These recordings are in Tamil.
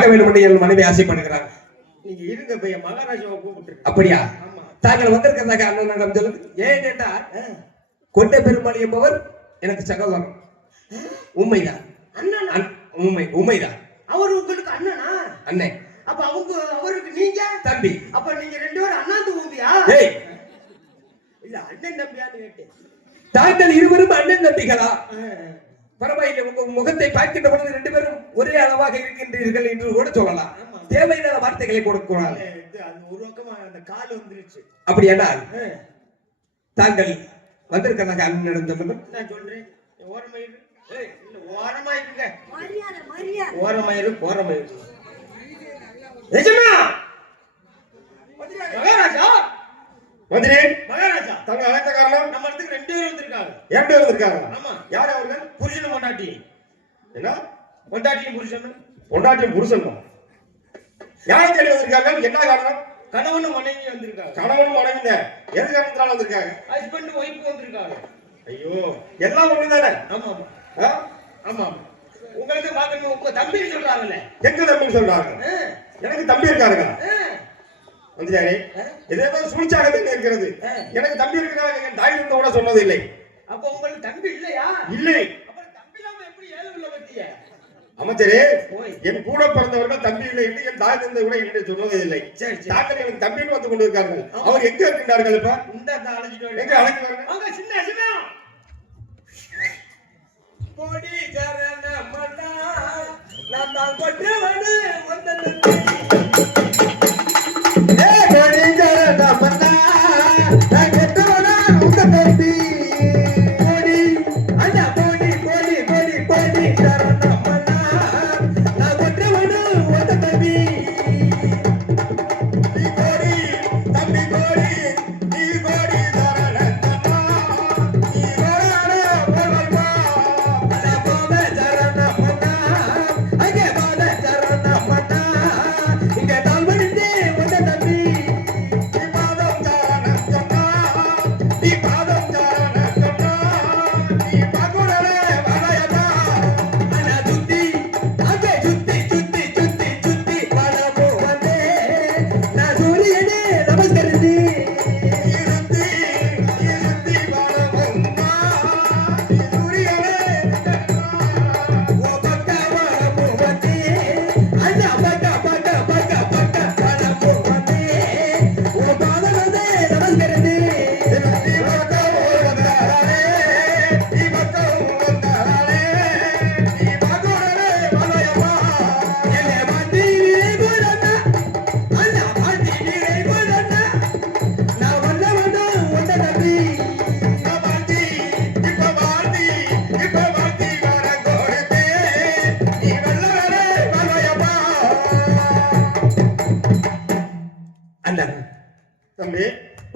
வேண்டும் என்று என் மனைவி ஆசைப்படுகிறார். நீங்க இருங்க பைய மகாராஜாவை கூப்பிட்டு. அப்படியா? தாங்கள் வந்திருக்கிறதாக அண்ணனிடம் சொல்லுங்க. ஏன் கேட்டால் கொண்டை பெருமாள் என்பவர் எனக்கு சகோதரன். உண்மைதான் அண்ணன். உண்மைதான். அவர் உங்களுக்கு அண்ணனா? அண்ணன். அப்ப அவருக்கு நீங்க தம்பி. அப்ப நீங்க ரெண்டு பேரும் அண்ணாந்து ஊம்பியா? இல்ல அண்ணன் தம்பியான்னு கேட்டேன். தாங்கள் இருவரும் அண்ணன் தம்பிகளா? பரவாயில்லை. உங்க முகத்தை பார்க்கின்ற பொழுது ரெண்டு பேரும் ஒரே அளவாக இருக்கின்றீர்கள் என்று கூட சொல்லலாம். தேவையில்லாத வார்த்தைகளை கொடுக்கூடாது. அது ஒரு பக்கமா அந்த கால் வந்துருச்சு. அப்படியானால் தாங்கள் வந்திருக்கிறதாக அண்ணனிடம் சொல்லுங்க. நான் சொல்றேன். ஓரமயிரு. இல்ல ஓரமயிருங்க. ஓரமயிரு ஓரமயிரு. எஜமா மகாராஜா. வந்திரேன் மகாராஜா. தங்க அழைத்த காரணம் நம்ம இடத்துக்கு ரெண்டு பேரும் வந்திருக்காங்க. ரெண்டு பேரும் வந்திருக்காங்க. ஆமா. யார் அவர்கள்? புருஷனும் பொண்டாட்டி. என்ன? பொண்டாட்டியும் புருஷனும். பொண்டாட்டியும் புருஷனும் யாரை தேடி வந்திருக்காங்க? என்ன காரணம்? கணவனும் மனைவி வந்திருக்காங்க. கணவனும் மனைவி எது காரணத்தினால வந்திருக்காங்க? ஹஸ்பண்ட் ஒய்ஃப் வந்திருக்காங்க. ஐயோ எல்லாம் ஒண்ணுதானே? ஆமா ஆமா. உங்களுக்கு பாக்கணும். உங்க தம்பி சொல்றாங்கல்ல. எங்க தம்பி சொல்றாங்க? எனக்கு தம்பி இருக்காருங்க. வந்துட்டாரே. இதேதோ சூழ்ச்சாக இருக்கிறது. எனக்கு தம்பி இருக்கிறாங்க. என் தாய் இருந்த கூட சொன்னது இல்லை. அப்ப உங்களுக்கு தம்பி இல்லையா? இல்லை. அப்புறம் தம்பி இல்லாம எப்படி ஏழு உள்ள பத்திய? அமைச்சரே, என் கூட பிறந்தவர்கள் தம்பி இல்லை என்று என் தாய் தந்தை கூட என்னிடம் சொன்னதே இல்லை. தாங்கள் எனக்கு தம்பின்னு வந்து கொண்டு இருக்கார்கள். அவர் எங்க இருக்கின்றார்கள்? இப்ப இந்த அழைச்சிட்டு எங்க அழைக்கிறாங்க? அங்க சின்ன சின்ன கோடி சரண மன்னா நான் தான் கொட்டவனே வந்தனே.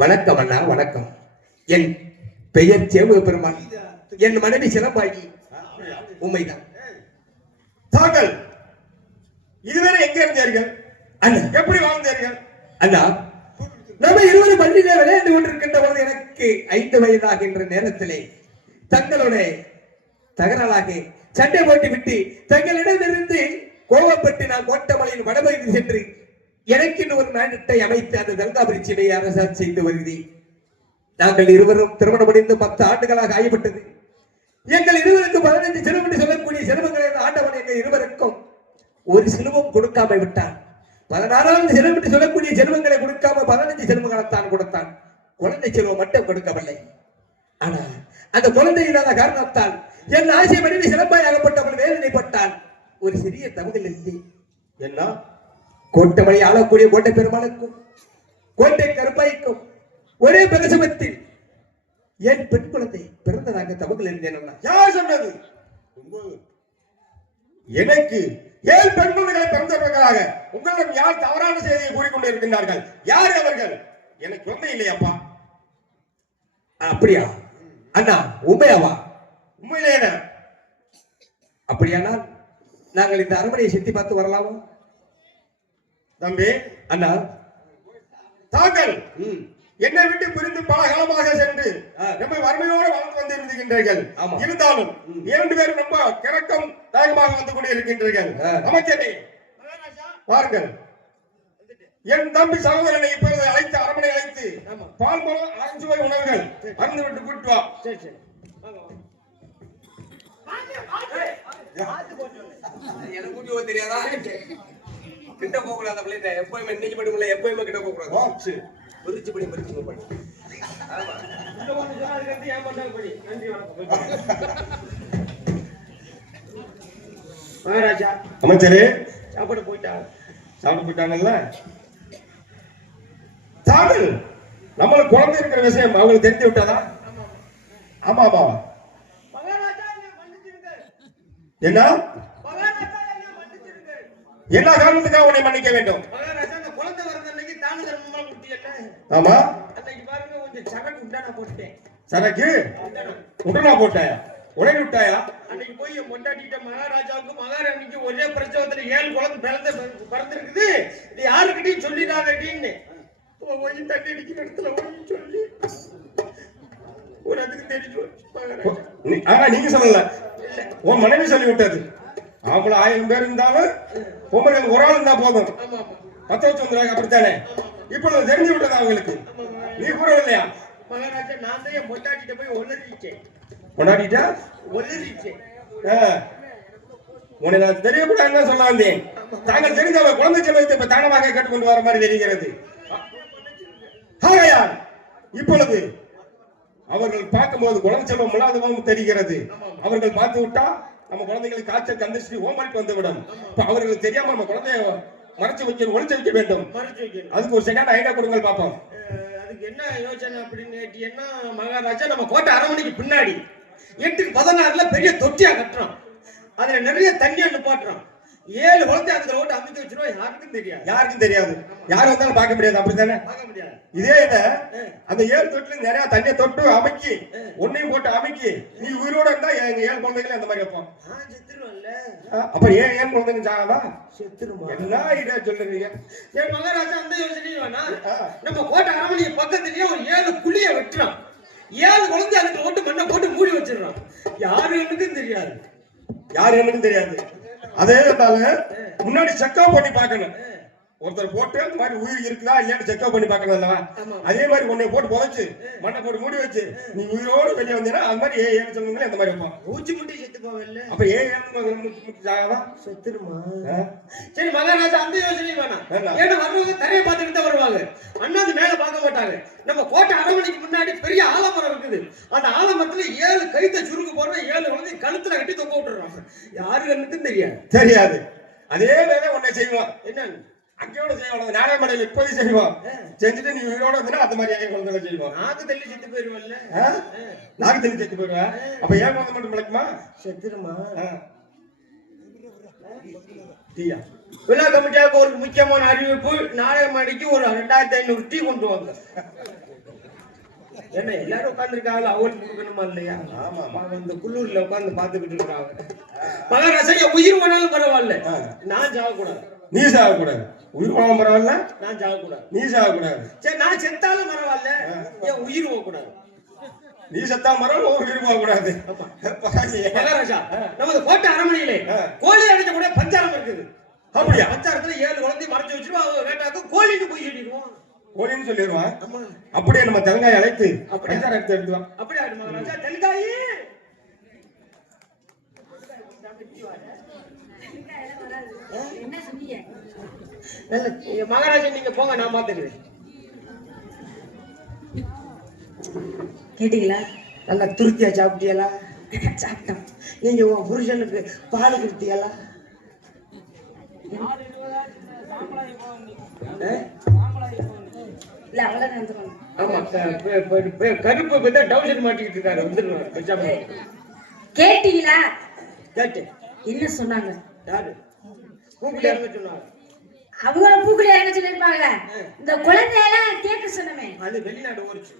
வணக்கம் அண்ணா. வணக்கம். என் பெயர் சேவக பெருமான். என் மனைவி சிலம்பாயி. உண்மைதான். தாங்கள் இதுவரை எங்க இருந்தீர்கள்? அண்ணா எப்படி வாழ்ந்தீர்கள்? அண்ணா நம்ம இருவரும் பள்ளியிலே விளையாண்டு கொண்டிருக்கின்ற பொழுது எனக்கு 5 வயதாகின்ற நேரத்திலே தங்களோட தகராளாக சண்டை போட்டு விட்டு தங்களிடமிருந்து கோவப்பட்டு நான் கோட்டமலையின் வடபகுதி சென்று எனக்கு ஒரு நாட்டை அமைத்து அந்த தர்காபுரி சிலையை அரசாட்சி செய்து வருகிறேன். நாங்கள் இருவரும் திருமணம் முடிந்து 10 ஆண்டுகளாக ஆகிவிட்டது. எங்கள் இருவருக்கு 15 செல்வம் என்று சொல்லக்கூடிய செல்வங்களை ஆண்டவன் எங்கள் இருவருக்கும் ஒரு செல்வம் கொடுக்காம விட்டான். 16வது செல்வம் என்று சொல்லக்கூடிய செல்வங்களை கொடுக்காம 15 செல்வங்களைத்தான் கொடுத்தான். குழந்தை செல்வம் மட்டும் கொடுக்கவில்லை. ஆனா அந்த குழந்தை இல்லாத காரணத்தால் என் ஆசை மனைவி சிறப்பாகப்பட்டவர்கள் வேதனைப்பட்டால் ஒரு சிறிய தவறில் இல்லை. என்ன? கோட்டமலை ஆளக்கூடிய கோட்டை பெருமாளுக்கும் கோட்டை கருப்பாய்க்கும் ஒரே பிரசவத்தில் என் பெண் குழந்தை பிறந்ததாக தவறில் இருந்தேன். யார் சொன்னது? எனக்கு 7 பெண் குழந்தைகளை பிறந்தவர்களாக உங்களிடம் யார் தவறான செய்தியை கூறிக்கொண்டு இருக்கின்றார்கள்? யார் அவர்கள்? எனக்கு குழந்தை இல்லையாப்பா. அப்படியா அண்ணா? உண்மையாவா? உண்மையிலே. அப்படியானால் நாங்கள் இந்த அரண்மனையை சுத்தி பார்த்து வரலாமா? தம்பி அண்ணா, தாங்கள் என்னை விட்டு பிரிந்து பல காலமாக சென்று நம்மை வறுமையோடு வாழ்ந்து வந்திருக்கின்றீர்கள். இருந்தாலும் 2 பேரும் ரொம்ப கிழக்கம் தாயகமாக வந்து கொண்டு இருக்கின்றீர்கள். அமைச்சரே, வாருங்கள். என் தம்பி சகோதரனை இப்பொழுது அழைத்து அரண்மனை அழைத்து பால் பழம் அரைஞ்சுவை உணவுகள் அருந்து விட்டு கூட்டு வா. சரி சரி எனக்கு கூட்டி போக தெரியாதா? கிட்ட போக கூடாது பிள்ளைங்க. எப்பவுமே இன்னைக்கு மட்டும் எப்பவுமே கிட்ட போக கூடாது. பிரிச்சு படி பிரிச்சு படி. ஆமா இந்த ஒன்று சொன்னா அதுக்கு ஏன் பண்ணாலும் படி. நன்றி வணக்கம். மகாராஜா அமைச்சரே சாப்பாடு போயிட்டாங்க. சாப்பிட்டு போயிட்டாங்கல்ல? சாப்பிடு. நம்மளுக்கு குழந்தை இருக்கிற விஷயம் அவங்களுக்கு தெரிஞ்சு விட்டாதா? ஆமா ஆமா. மகாராஜா என்ன மன்னிச்சிருங்க. என்ன மகாராஜா என்ன மன்னிச்சிருங்க. என்ன காரணத்துக்காக உன்னை மன்னிக்க வேண்டும்? மகாராஜா அந்த குழந்தை வரத அன்னைக்கு தான தர்மமா குட்டியல்ல. ஆமா. அன்னைக்கு பாருங்க கொஞ்சம் சரக்கு உண்டான போட்டேன். சரக்கு உடனே போட்டாயா? உடனே விட்டாயா? அன்னைக்கு போய் என் பொண்டாட்டிட்ட மகாராஜாவுக்கு மகாராணிக்கு ஒரே பிரசவத்துல 7 குழந்தை பிறந்திருக்குது. இது யாருக்கிட்டையும் சொல்லிடாதடின்னு போய் தண்ணி அடிக்கிற இடத்துல போய் சொல்லி ஒரு அதுக்கு தெரிஞ்சு மகாராஜா. ஆனா நீங்க சொல்லல, உன் மனைவி சொல்லி விட்டது. அவங்கள 1000 பேர் இருந்தாலும் பொம்பளைகள் ஒரு ஆள் இருந்தா போதும். ஆமா ஆமா 10 வச்சு வந்துடுறாங்க. அப்படித்தானே? இப்பொழுது தெரிஞ்சு விட்டது அவங்களுக்கு. நீ கூட இல்லையா? மகாராஜா நான் தான் என் பொண்டாட்டிட்ட போய் ஒளிரிச்சேன். கொண்டாடிட்டா ஒளிரிச்சேன். உன்னை நான் தெரியக்கூடாதுன்னு சொல்ல வந்தேன். தாங்கள் தெரிஞ்ச குழந்தை செல்வத்தை இப்ப தானமாக கேட்டுக்கொண்டு வர மாதிரி தெரிகிறது. ஆகையால் இப்பொழுது அவர்கள் பார்க்கும்போது குழந்தை செல்வம் இல்லாதவும் தெரிகிறது. அவர்கள் பார்த்து விட்டா நம்ம குழந்தைகளுக்கு காய்ச்சல் கந்திருஷ்டி ஹோம்ஒர்க் வந்துவிடும். இப்ப அவர்களுக்கு தெரியாம நம்ம குழந்தைய மறைச்சு வைக்க ஒளிச்சு வைக்க வேண்டும். மறைச்சு வைக்கணும். அதுக்கு ஒரு செகண்ட் ஐடியா கொடுங்கள் பார்ப்போம். அதுக்கு என்ன யோசனை அப்படின்னு கேட்டீங்கன்னா மகாராஜா நம்ம கோட்டை அரண்மனைக்கு பின்னாடி 8-16 பெரிய தொட்டியா கட்டுறோம். அதுல நிறைய தண்ணியை நிப்பாட்டுறோம். 7 குழந்தை அதுல ஓட்டு அமைக்க வச்சிருவோம். யாருக்கும் தெரியாது. யாருக்கும் தெரியாது. யாரும் வந்தாலும் பார்க்க முடியாது. அப்படித்தானே? பார்க்க முடியாது. இதே இத அந்த 7 தொட்டில நிறைய தண்ணியை தொட்டு அமைக்கி ஒன்னையும் போட்டு அமைக்கி நீ உயிரோட இருந்தா எங்க 7 குழந்தைகளை அந்த மாதிரி வைப்போம். நான் செத்துருவேன்ல. அப்ப ஏன் குழந்தைங்க சாகவா? செத்துருமா? என்ன ஐடியா சொல்றீங்க? ஏன் மகாராஜா அந்த யோசனையும் வேணா? நம்ம கோட்டை அரண்மனை பக்கத்துலயே ஒரு 7 குழிய வெட்டுறோம். 7 குழந்தை அதுக்கு ஓட்டு மண்ணை போட்டு மூடி வச்சிடறோம். யாருக்கும் தெரியாது. யாருக்கும் தெரியாது. அதே முன்னாடி செக்அப் பண்ணி பார்க்கணும். ஒருத்தர் போட்டு அந்த மாதிரி உயிர் இருக்குதா இல்லையான்னு செக்அப் பண்ணி பார்க்கணும் அல்லவா? அதே மாதிரி உன்னை போட்டு புதைச்சு மண்ணை போட்டு மூடி வச்சு நீ உயிரோடு வெளியே வந்தீங்கன்னா அது மாதிரி ஏன் சொல்லுங்க அந்த மாதிரி வைப்போம். ஊச்சி முட்டி செத்து போவல்ல. அப்ப ஏன் செத்துருமா? சரி மகாராஜா அந்த யோசனையும் வேணாம். ஏன்னா வர்றவங்க தரையை பார்த்துட்டு தான் வருவாங்க. அண்ணாந்து மேல பார்க்க மாட்டாங்க. நம்ம கோட்டை அரண்மனைக்கு முன்னாடி பெரிய ஆலமரம் இருக்குது. அந்த ஆலமரத்துல 7 கைத்த சுருக்கு போடுற 7 குழந்தை கழுத்துல கட்டி தொங்க விட்டுறாங்க. யாருக்கும் தெரியாது. தெரியாது. அதே வேலை உன்னை செய்வோம். என்னன்னு அங்கேயோட செய்வோம். நானே மடையில் இப்போது செய்வோம். செஞ்சுட்டு நீ உயிரோட இருந்தா அது மாதிரி ஏன் குழந்தை செய்வோம். நாக்கு தள்ளி செத்து போயிருவல்ல. நாக்கு தள்ளி செத்து போயிருவேன். அப்ப ஏன் குழந்தை மட்டும் பிழைக்குமா? செத்துருமா? டீயா? விழா கமிட்டியாவுக்கு ஒரு முக்கியமான அறிவிப்பு. நாடக மேடைக்கு ஒரு 2500 டீ கொண்டு வாங்க. என்ன எல்லாரும் உட்கார்ந்துருக்காங்க, அவங்களுக்கு கொடுக்கணுமா இல்லையா? ஆமா இந்த குள்ளூர்ல உட்கார்ந்து பாத்துக்கிட்டு இருக்காங்க. மகாராஜா உயிர் போனாலும் பரவாயில்ல, நான் சாகக்கூடாது. நீ சாகக்கூடாது. உயிர் போனாலும் பரவாயில்ல, நான் சாகக்கூடாது. நீ சாகக்கூடாது. சரி நான் செத்தாலும் பரவாயில்ல, என் உயிர் போகக்கூடாது. நீ செத்தாலும் பரவாயில்ல, ஒரு உயிர் போகக்கூடாது. மகாராஜா நமது கோட்டை அரண்மனையிலே கோழி அடைஞ்ச கூட பஞ்சாரம் இருக்குது. அப்படியா? பஞ்சாரத்துல 7 குழந்தை மறைச்சு வச்சிருவோம். அவங்க கேட்டாக்க கோழின்னு போய் சொல்லிடுவோம். கோழின்னு சொல்லிடுவான். அப்படியே நம்ம தெலுங்காய் அழைத்து அப்படியே எடுத்துக்கலாம். அப்படியே மகாராஜா தெலுங்காயி மகாராஜா நீங்க போங்க, நான் பாத்துக்கிறேன். கேட்டீங்களா? நல்லா துருத்தியா சாப்பிட்டியலா? சாப்பிட்டோம். நீங்க உன் புருஷனுக்கு பால் கொடுத்தியலா? இல்ல அவ்வளவு. ஆமா கருப்பு பத்தா டவுசர் மாட்டிக்கிட்டு இருக்காரு. வந்துருவாரு. கேட்டீங்களா? கேட்டேன். என்ன சொன்னாங்க? யாரு? கூப்பிட்டு இறங்க சொன்னாங்க. அவங்க பூக்குள்ள இறங்க சொல்லிருப்பாங்க. இந்த குழந்தையெல்லாம் கேட்க சொன்னமே, அது வெளிநாடு ஓடிச்சு.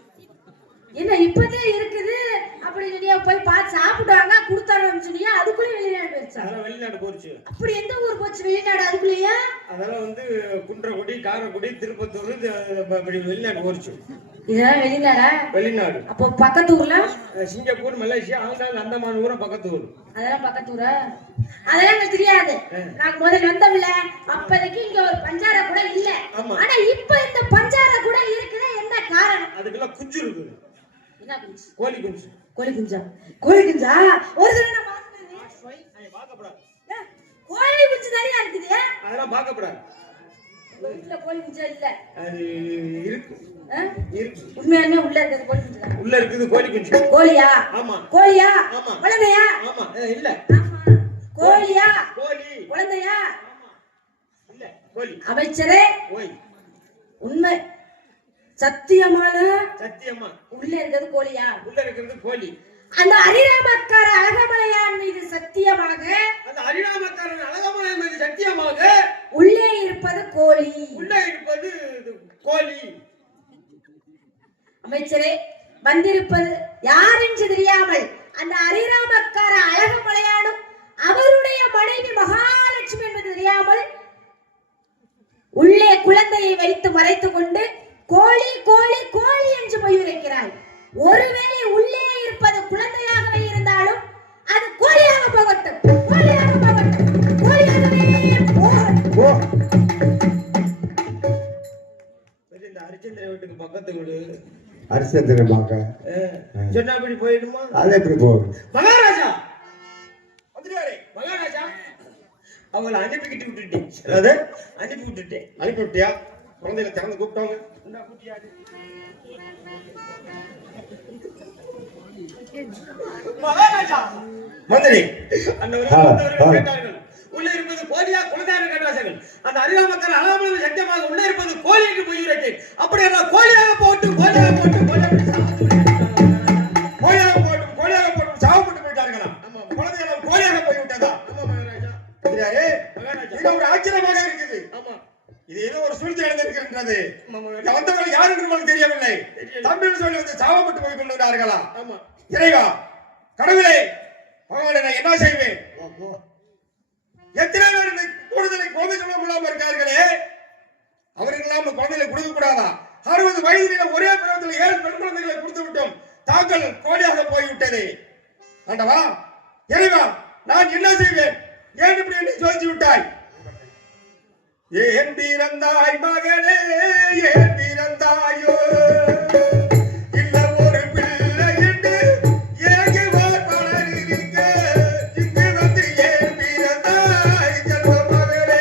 என்ன இப்பதே இருக்குது அப்படின்னு நீ போய் பார்த்து சாப்பிடுவாங்க கொடுத்தாருன்னு சொன்னீங்க. அதுக்குள்ளே வெளிநாடு போயிடுச்சு. அதெல்லாம் வெளிநாடு போச்சு. அப்படி எந்த ஊர் போச்சு வெளிநாடு? அதுக்குள்ளேயா? அதெல்லாம் வந்து குன்றக்குடி, காரைக்குடி, திருப்பத்தூர், வெளிநாடு போச்சு. இதெல்லாம் வெளிநாடா? வெளிநாடு. அப்போ பக்கத்து ஊர்ல சிங்கப்பூர், மலேசியா, ஹாங்காங், அந்தமான் ஊரை பக்கத்து ஊர். அதெல்லாம் பக்கத்து ஊரா? அதெல்லாம் எனக்கு தெரியாது. நான் முதல்ல வந்தோம்ல அப்போதைக்கு இங்க குஞ்சு. கோழி குஞ்சு. கோழி குஞ்சா? கோழி குஞ்சா? ஒரு தடவை நான் பார்த்தேனே. அதை பார்க்கப்படாது. கோழி குஞ்சு தனியா இருக்குது. அதெல்லாம் பார்க்கப்படாது. வீட்டுல கோழி குஞ்சா இல்ல? அது இருக்கு. இருக்கு. உண்மையாலுமே உள்ள இருக்கிறது கோழி குஞ்சு தான். உள்ள இருக்குது கோழி குஞ்சு. கோழியா? ஆமா. கோழியா? ஆமா. குழந்தையா? ஆமா. இல்ல. ஆமா. கோழியா? கோழி. குழந்தையா? ஆமா. இல்ல. கோழி. அமைச்சரே, கோழி. உண்மை சத்தியமான சத்தியமா உள்ள இருக்கிறது கோழியா? உள்ள இருக்கிறது கோழி. அந்த அரிராமக்கார அழகமலையான் மீது சத்தியமாக, அந்த அரிராமக்காரன் அழகமலை மீது சத்தியமாக உள்ளே இருப்பது கோழி. உள்ளே இருப்பது கோழி. அமைச்சரே, வந்திருப்பது யார் என்று தெரியாமல் அந்த அரிராமக்கார அழகமலையானும் அவருடைய மனைவி மகாலட்சுமி என்பது தெரியாமல் உள்ளே குழந்தையை வைத்து மறைத்துக் கொண்டு கோழி கோழி கோழி என்று பொய்யுரைக்கிறாய். ஒருவேளை உள்ளே இருப்பது குழந்தையாகவே இருந்தாலும் அது கோழியாக போகட்டும், கோழியாக போகட்டும், கோழியாகவே போகட்டும். இந்த ஹரிச்சந்திர வீட்டுக்கு பக்கத்து வீடு ஹரிச்சந்திரன் பார்க்க சொன்னாப்படி போயிடுமா? அது எப்படி போகும்? மகாராஜா மகாராஜா அவளை அனுப்பிக்கிட்டு விட்டுட்டேன். அது அனுப்பி விட்டுட்டேன். அனுப்பி விட்டியா? குழந்தைகளை திறந்து கூப்பிட்டாங்க. மகாராஜா மந்திரி கேட்டார்கள் உள்ள இருப்பது கோழியா குழந்தையாக கேட்டார்கள். அந்த அரிராமக்காரன் அழகமலை சத்தியமாக உள்ள இருப்பது கோழி என்று பொய்யுரைத்தேன். அப்படி என்றால் கோழியாக போட்டு கோழியாக போட்டு கோழியாக போட்டு சாவப்பட்டு போயிட்டார்களா? ஆமா. குழந்தைகள் கோழியாக போய்விட்டதா? ஆமா மகாராஜா. மகாராஜா இது ஒரு ஆச்சரியமாக இருக்குது. ஆமா. இது ஏதோ ஒரு சூழ்ச்சி நடந்திருக்கின்றது. ஆமா. வந்தவர்கள் யார் என்று உங்களுக்கு தெரியவில்லை. தம்பின்னு சொல்லி வந்து சாவப்பட்டு போய் கொண்டிருக்கிறார்களா? ஆமா. இறைவா, கடவுளே, பகவானை நான் என்ன செய்வேன்? எத்தனை பேர் இந்த கூடுதலை குழந்தை சொல்ல முடியாம இருக்கார்களே, அவர்களெல்லாம் குழந்தைகளை கொடுக்க கூடாதா? 60 வயதில் ஒரே பருவத்தில் 7 பெண் குழந்தைகளை கொடுத்து விட்டோம். தாங்கள் கோழியாக போய்விட்டது. ஆண்டவா, இறைவா, நான் என்ன செய்வேன்? ஏன் இப்படி என்னை சோதிச்சு விட்டாய்? ஏன் பிறந்தாய் மகனே, ஏன் பிறந்தாயோ? இல்ல ஒரு பிள்ளை என்று ஏங்குவார் பலர் இருக்க, இங்கு வந்து ஏன் பிறந்தாய் செல்வ மகளே?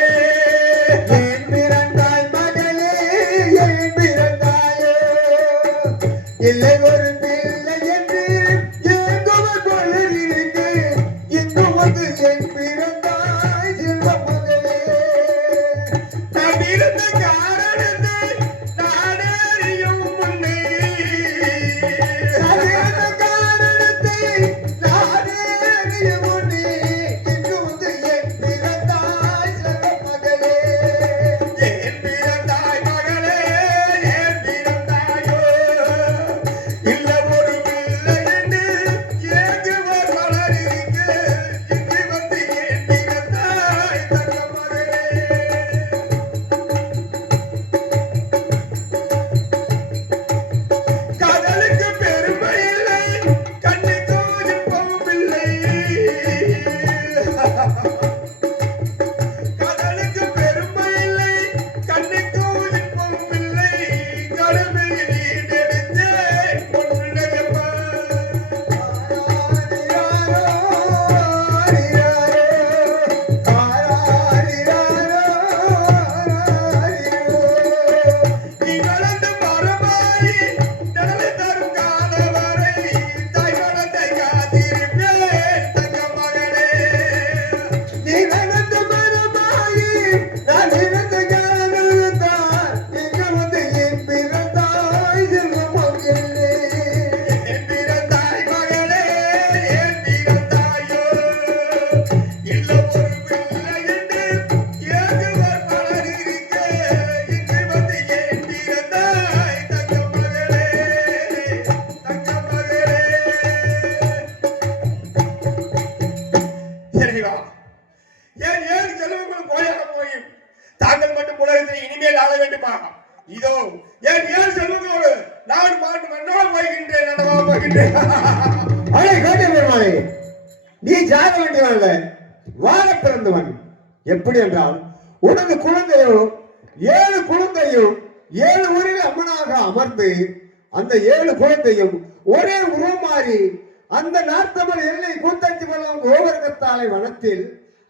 ஏன் பிறந்தாய் மகளே, ஏன் பிறந்தாயோ? இல்லை ஒரு பிள்ளை என்று ஏங்குவார் பலர் இருக்க, இங்கு வந்து ஏன் பிறந்தாய் செல்வ மகளே? நான் இருந்த காரணத்தை நான் அறியும் முன்னே, நான் இருந்த காரணத்தை நான் அறியும் முன்னே, இங்கு வந்து என் பிறந்தாய் செல்வ மகளே. ஏன் பிறந்தாய் மகளே, ஏன் பிறந்தாயோ? இல்ல ஒரு பிள்ளை என்று ஏங்குவார் பலர் இருக்க, இங்கு வந்து ஏன் பிறந்தாய் தங்க மகளே? காதலுக்கு பெருமை இல்லை, கண்ணுக்கு இன்பம் இல்லை. காதலுக்கு பெருமை இல்லை, கண்ணுக்கு இன்பம் இல்லை. கடுமையில் ஈடெடுத்தேன் பொன் பிள்ளையம்மா. நீ வளர்ந்து மரமாயி நடலை தரும் காலம் வரை தாய் வளத்தை காத்திருப்பேன் தங்க மகளே. நீ வளர்ந்து மரமாயி நான் இருந்த காலம் தான் இங்க வந்து என் பிறந்தாய் செல்வ மகளே. என் பிறந்தாய் மகளே, என் பிறந்தாயோ? இல்ல ஒரு பிள்ளை என்று ஏங்குவார் பலர் இருக்க, இங்கு வந்து ஏன் பிறந்தாய் தங்க மகளே, தங்க மகளே? இறைவா, ஏன் 7 செல்வங்கள் கோயாக போயும் தாங்கள் மட்டும் உலகத்தில் இனிமேல் ஆள வேண்டுமா? இதோ ஏன் 7 செல்வங்களோடு நான் பாட்டு மன்னவா போகின்றேன், நடவா போகின்றேன். அடே காட்டிய பெருமானே, நீ ஜாக வேண்டியவன் அல்ல, வாழ பிறந்தவன். எப்படி என்றால் உனது குழந்தையோ 7 குழந்தையும் 7 ஊரில் அம்மனாக அமர்ந்து அந்த 7 குழந்தையும் ஒரே உருமாறி அந்த நார்த்தமிழ் எல்லை கூத்தஞ்சி பலம் கோவர்க்கத்தாலை வனத்தில்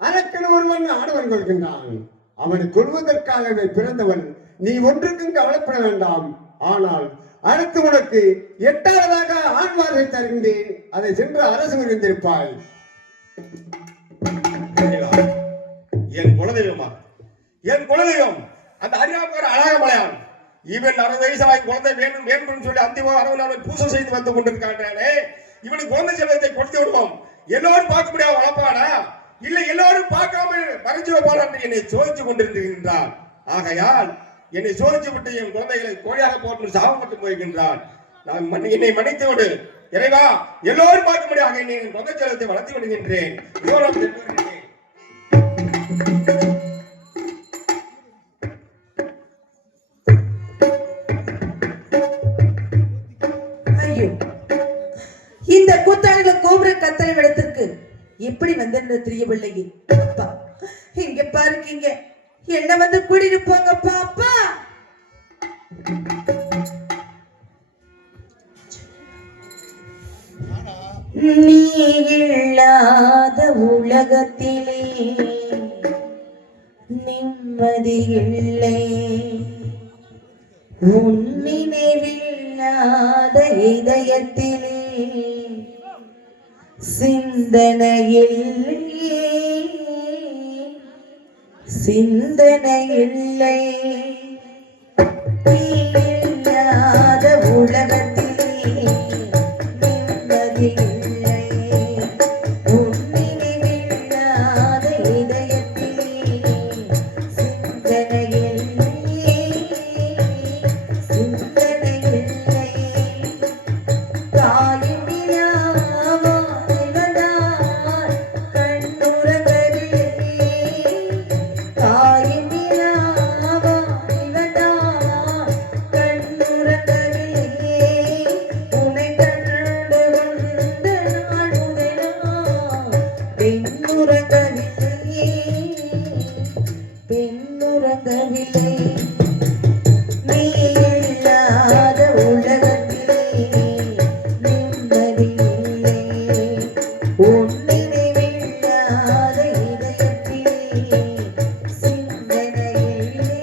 அரக்கன் ஒருவன் ஆடவன் கொள்கின்றான். அவனை கொள்வதற்காகவே பிறந்தவன். நீ ஒன்றுக்கும் கவலைப்பட வேண்டாம். ஆனால் அடுத்து உனக்கு 8ஆவதாக ஆண்வார்த்தை தருகின்றேன். அதை சென்று அரசு விருந்திருப்பாய். என் குலதெய்வமா, என் குலதெய்வம் அந்த அறியாமக்கார அழகமலையான். இவன் 60 வயசாகி குழந்தை வேண்டும் வேண்டும் சொல்லி அந்திம அரவணை பூசை செய்து வந்து கொண்டிருக்கானே. இவனுக்கு குழந்தை செல்வத்தை கொடுத்து விடுவோம். எல்லோரும் பார்க்க முடியாம வளர்ப்பானா, இல்லை எல்லோரும் பார்க்காம மறைஞ்சு வைப்பானா என்று என்னை சோதிச்சு கொண்டிருக்கின்றான். ஆகையால் என்னை சோதிச்சு விட்டு என் குழந்தைகளை கோழியாக போட்டு சாபப்பட்டு போய்கின்றான். நான் என்னை மன்னித்து விடு இறைவா. எல்லோரும் பார்க்க முடியாத என்னை என் குழந்தை செல்வத்தை வளர்த்து விடுகின்றேன். ஐயோ, இந்த கூத்தாளில கோபுர கத்தளை விடத்திற்கு எப்படி வந்தென்று தெரியவில்லையே. அப்பா, இங்க பாருக்கீங்க, என்ன வந்து கூட்டிட்டு போங்கப்பா. அப்பா, நீ இல்லாத உலகத்திலே நிம்மதி இல்லை. உன் நினைவில்லாத இதயத்திலே சிந்தனை இல்லை. நீ இல்லாத உலகத்திலே நிம்மதி இல்லை. உன் நினைவில்லாத இதயத்திலே சிந்தனை இல்லை. தாயும் பெண்ணுறங்கவில்லை. நீ இல்லாத உலகத்திலே நிம்மதி இல்லை. உன் நினைவில்லாத இதயத்திலே சிந்தனை இல்லை.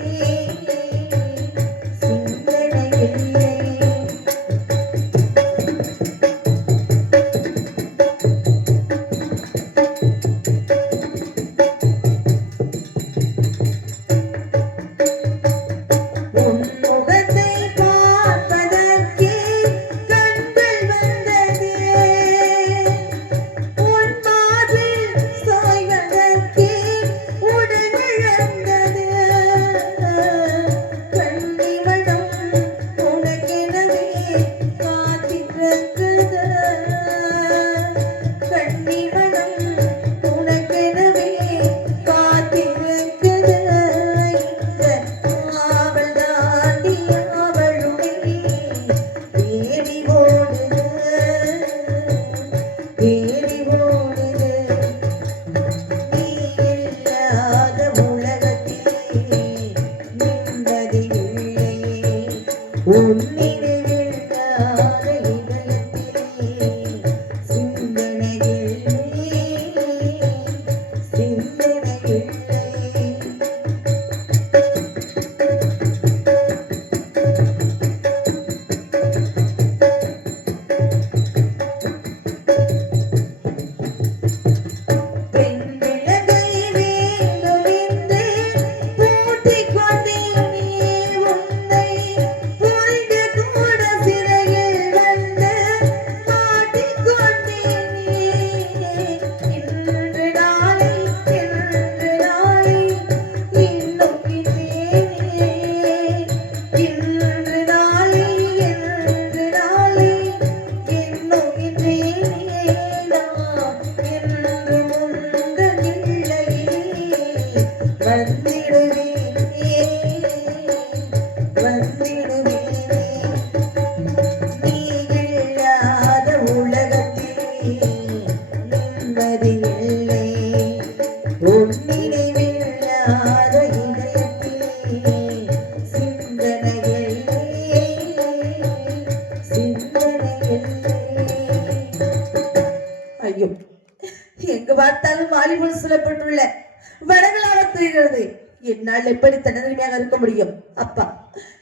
என்னால் எப்படி தன்னறிமையாக இருக்க முடியும்? அப்பா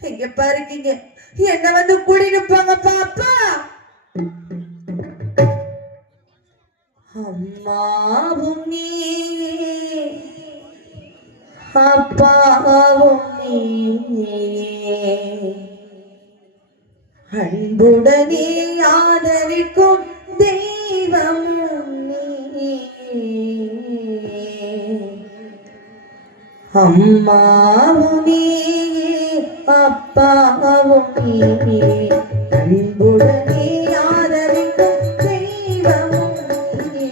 இங்க பாருக்கீங்க, என்ன வந்து கூட்டிட்டு போங்கப்பா. அப்பா அம்மாவும் நீ அப்பாவும் நீ அன்புடனே ஆதரிக்கும் தெய்வமும் நீ. அம்மாவும் நீ அப்பாவும் நீ அன்புடனே ஆதரிக்கும் தெய்வமும் நீ.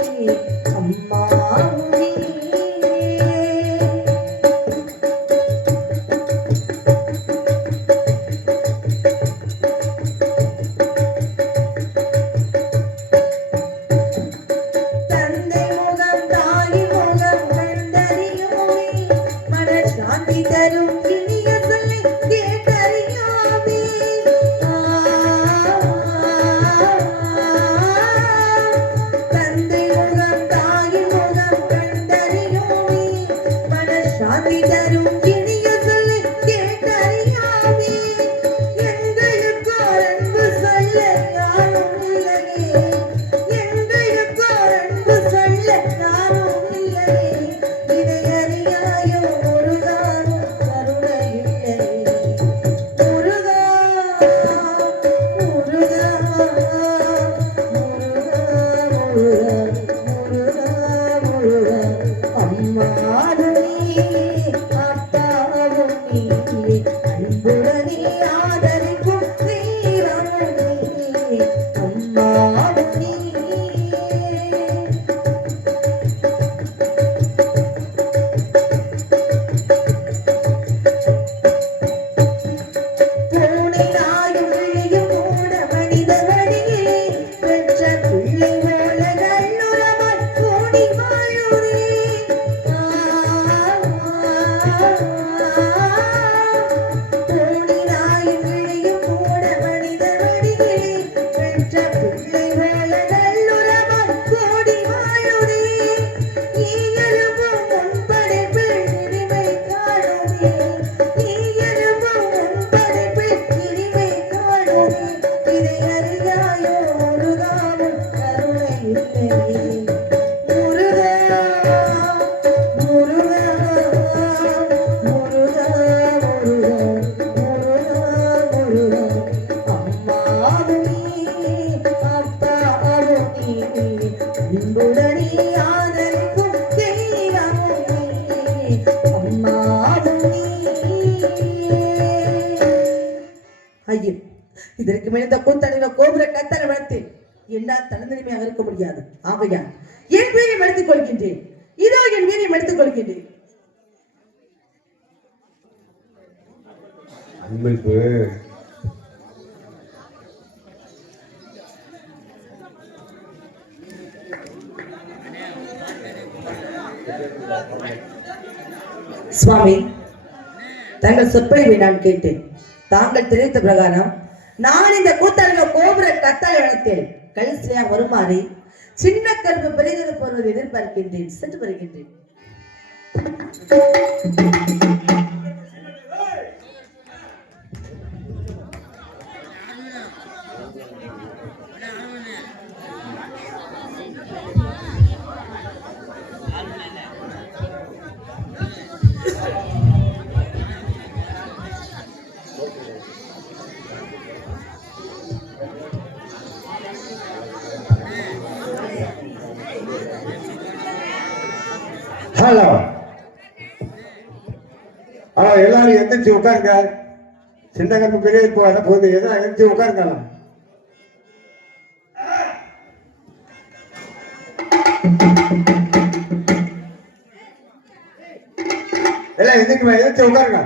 அம்மாவும் நீ. தந்தை முகம் தாய் முகம் கண்டறியோமே, மனசாந்தி தரும் இனிய சொல்லை கேட்டறியோமே. தந்தை முகம் தாய் முகம் கண்டறியோமே, மனசாந்தி தரும் இனிய சொல்லை கேட்டறியோமே. எங்களுக்கு அன்பு சொல்ல யாரும் இல்லையே, எங்களுக்கு அன்பு சொல்ல யாரும் இல்லையே. இதை அறியாயோ முருகானும் கருணை இல்லை. முருகா முருகா முருகா முருகா முருகா. அம்மாவும் நீ அப்பாவும் நீ அன்புடனே ஆதரிக்கும் தெய்வமும் நீ. அம்மாவும் நீ. பூனை நாயும் விழியும் மூட மனித வடியிலே பெற்ற பிள்ளை போல நல்லுறமாய் கூடி வாழுதே. பூனை நாயும் விழியும் மூட மனித வடியிலே பெற்ற பிள்ளை போல நல்லுறமாய் கூடி வாழுதே. ஈயலுமும் முன்படைப்பில் இனிமை காணுமே, ஈயலுமும் முன்படைப்பில் இனிமை காணுமே. இதை அறியாயோ முருகாவும் கருணை இல்லையே. முருகா முருகா முருகா முருகா முருகா முருகா. அம்மாவும் நீ அப்பாவும் நீ அன்புடனே ஆதரிக்கும் தெய்வமும் நீ. அம்மாவும் நீ. ஐயோ, இதற்கு மேல் இந்த கூத்தணியில கோபுர கத்தரை வளர்த்து என்னால் தன்னறிமையாக இருக்க முடியாது. ஆகையா என் வீரியம் எடுத்துக் கொள்கின்றேன். இதோ என் வீரியம் எடுத்துக் கொள்கின்றேன். அன்பளிப்பு சுவாமி, தங்கள் சொற்பொழிவை நான் கேட்டேன். தாங்கள் தெரிவித்த பிரகாரம் நான் இந்த கூத்தாளில கோபுர கத்தாழை வளர்த்தேன் கழிசியா வருமாறி சின்ன கருப்பு பெரிதொரு போர்வதை எதிர்பார்க்கின்றேன். சென்று வருகின்றேன். ஹலோ ஹலோ, எல்லாரும் எந்திரிச்சு உட்காருங்க. சின்ன கருப்பு பெரிய வர போகுது, எல்லாம் எந்திரிச்சு உட்காருங்க. எல்லாம் எந்திரிச்சு உட்காருங்க.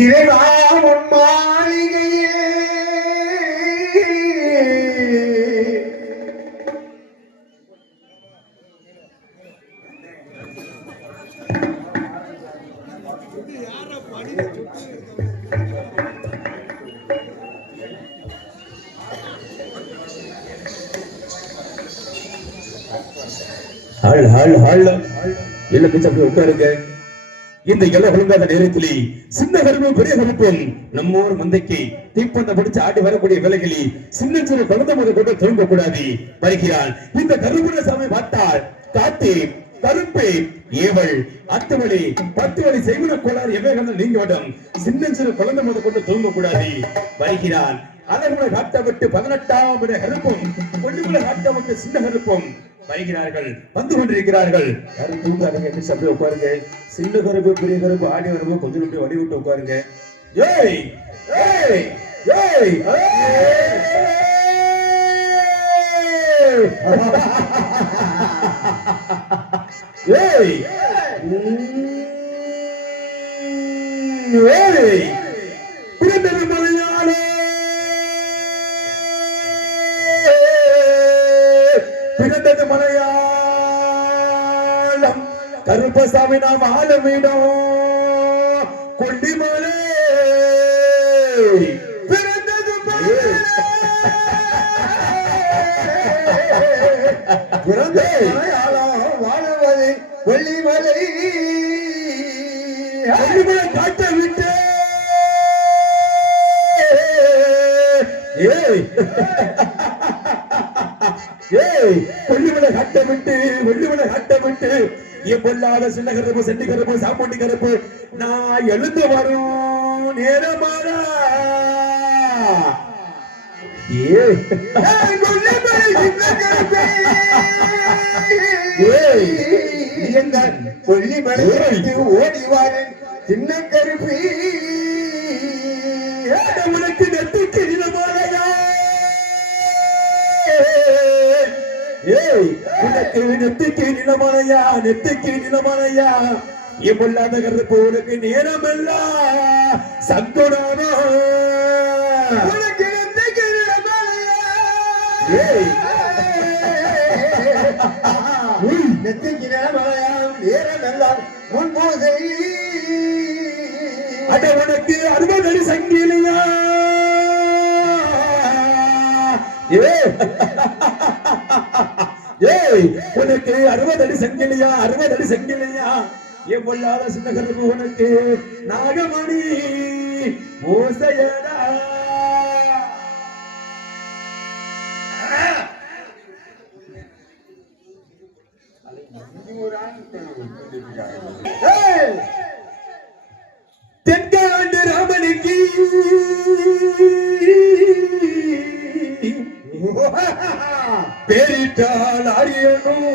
இறைவா உன் மாளிகையே இல்ல பிச்சை அப்படி உட்காருங்க. இந்த இலை விழுங்காத நேரத்திலே சின்ன கருப்பும் பெரிய கருப்பும் நம்மோர் மந்தைக்கு தீப்பந்த பிடிச்சு ஆடி வரக்கூடிய வேலைகளில் சின்ன சின்ன குழந்தை முதல் கொண்டு திரும்ப கூடாது வருகிறான். இந்த கருப்புட சாமி பார்த்தால் காத்து கருப்பு ஏவல் 10 வழி 10 வழி செய்வன கோளாறு எவைகள் நீங்க விடும் சின்ன சின்ன குழந்தை முதல் கொண்டு திரும்ப கூடாது வருகிறான். அதற்குள்ள காட்டப்பட்டு 18ஆம் கருப்பும் பொன்னுக்குள்ள காட்டப்பட்டு சின்ன கருப்பும் வருகிறார்கள், வந்து கொண்டிருக்கிறார்கள். யாரும் தூங்காதீங்க, என்று சபை உட்காருங்க. சின்ன கருப்பு பெரிய கருப்பு ஆடி வரப்போ கொஞ்சம் அப்படி வடி விட்டு உட்காருங்க. ஏய் ஏய் ஏய் ஏய் ஏய் புரந்தன மலையாளே பிறந்தது மலையாளம் கருப்பசாமி நாம் ஆளுமிடம் கொல்லிமலை பிறந்தது மலையாளம் வாழுவது கொல்லிமலை கொல்லிமலை காட்ட விட்டு ஏய் ஏய் கொல்லிமலை கட்டமிட்டு வெள்ளிமலை கட்டமிட்டு என் பொல்லாத சின்ன கருப்பு செட்டி கருப்பு சாப்பாட்டி கருப்பு நான் எழுந்து வரும் நேரமாடா. ஏய் கொல்லிமலை ஓடிவாரன் சின்ன கருப்பி உனக்கு நெத்திக்கு நிலமாலையா ஏய் உனக்கு நெத்திக்கு நிலமாலையா நெத்திக்கு நிலமாலையா என் பொல்லாத கருப்பு உனக்கு நேரமல்ல சங்குடானோ உனக்கு நெத்திக்கு நிலமாலையா நெத்திக்கு நிலமாலையா நேரமெல்லாம் முன்போதை அட உனக்கு 60 அடி சங்கிலியா ஏய் உனக்கு 60 அடி சங்கிலியா 60 அடி சங்கிலியா என் பொல்லாத சின்ன கருப்பு உனக்கு நாகமணி ஓசையடா. தென்காண்டு ராமனுக்கு பேரிட்டால் அறியணும்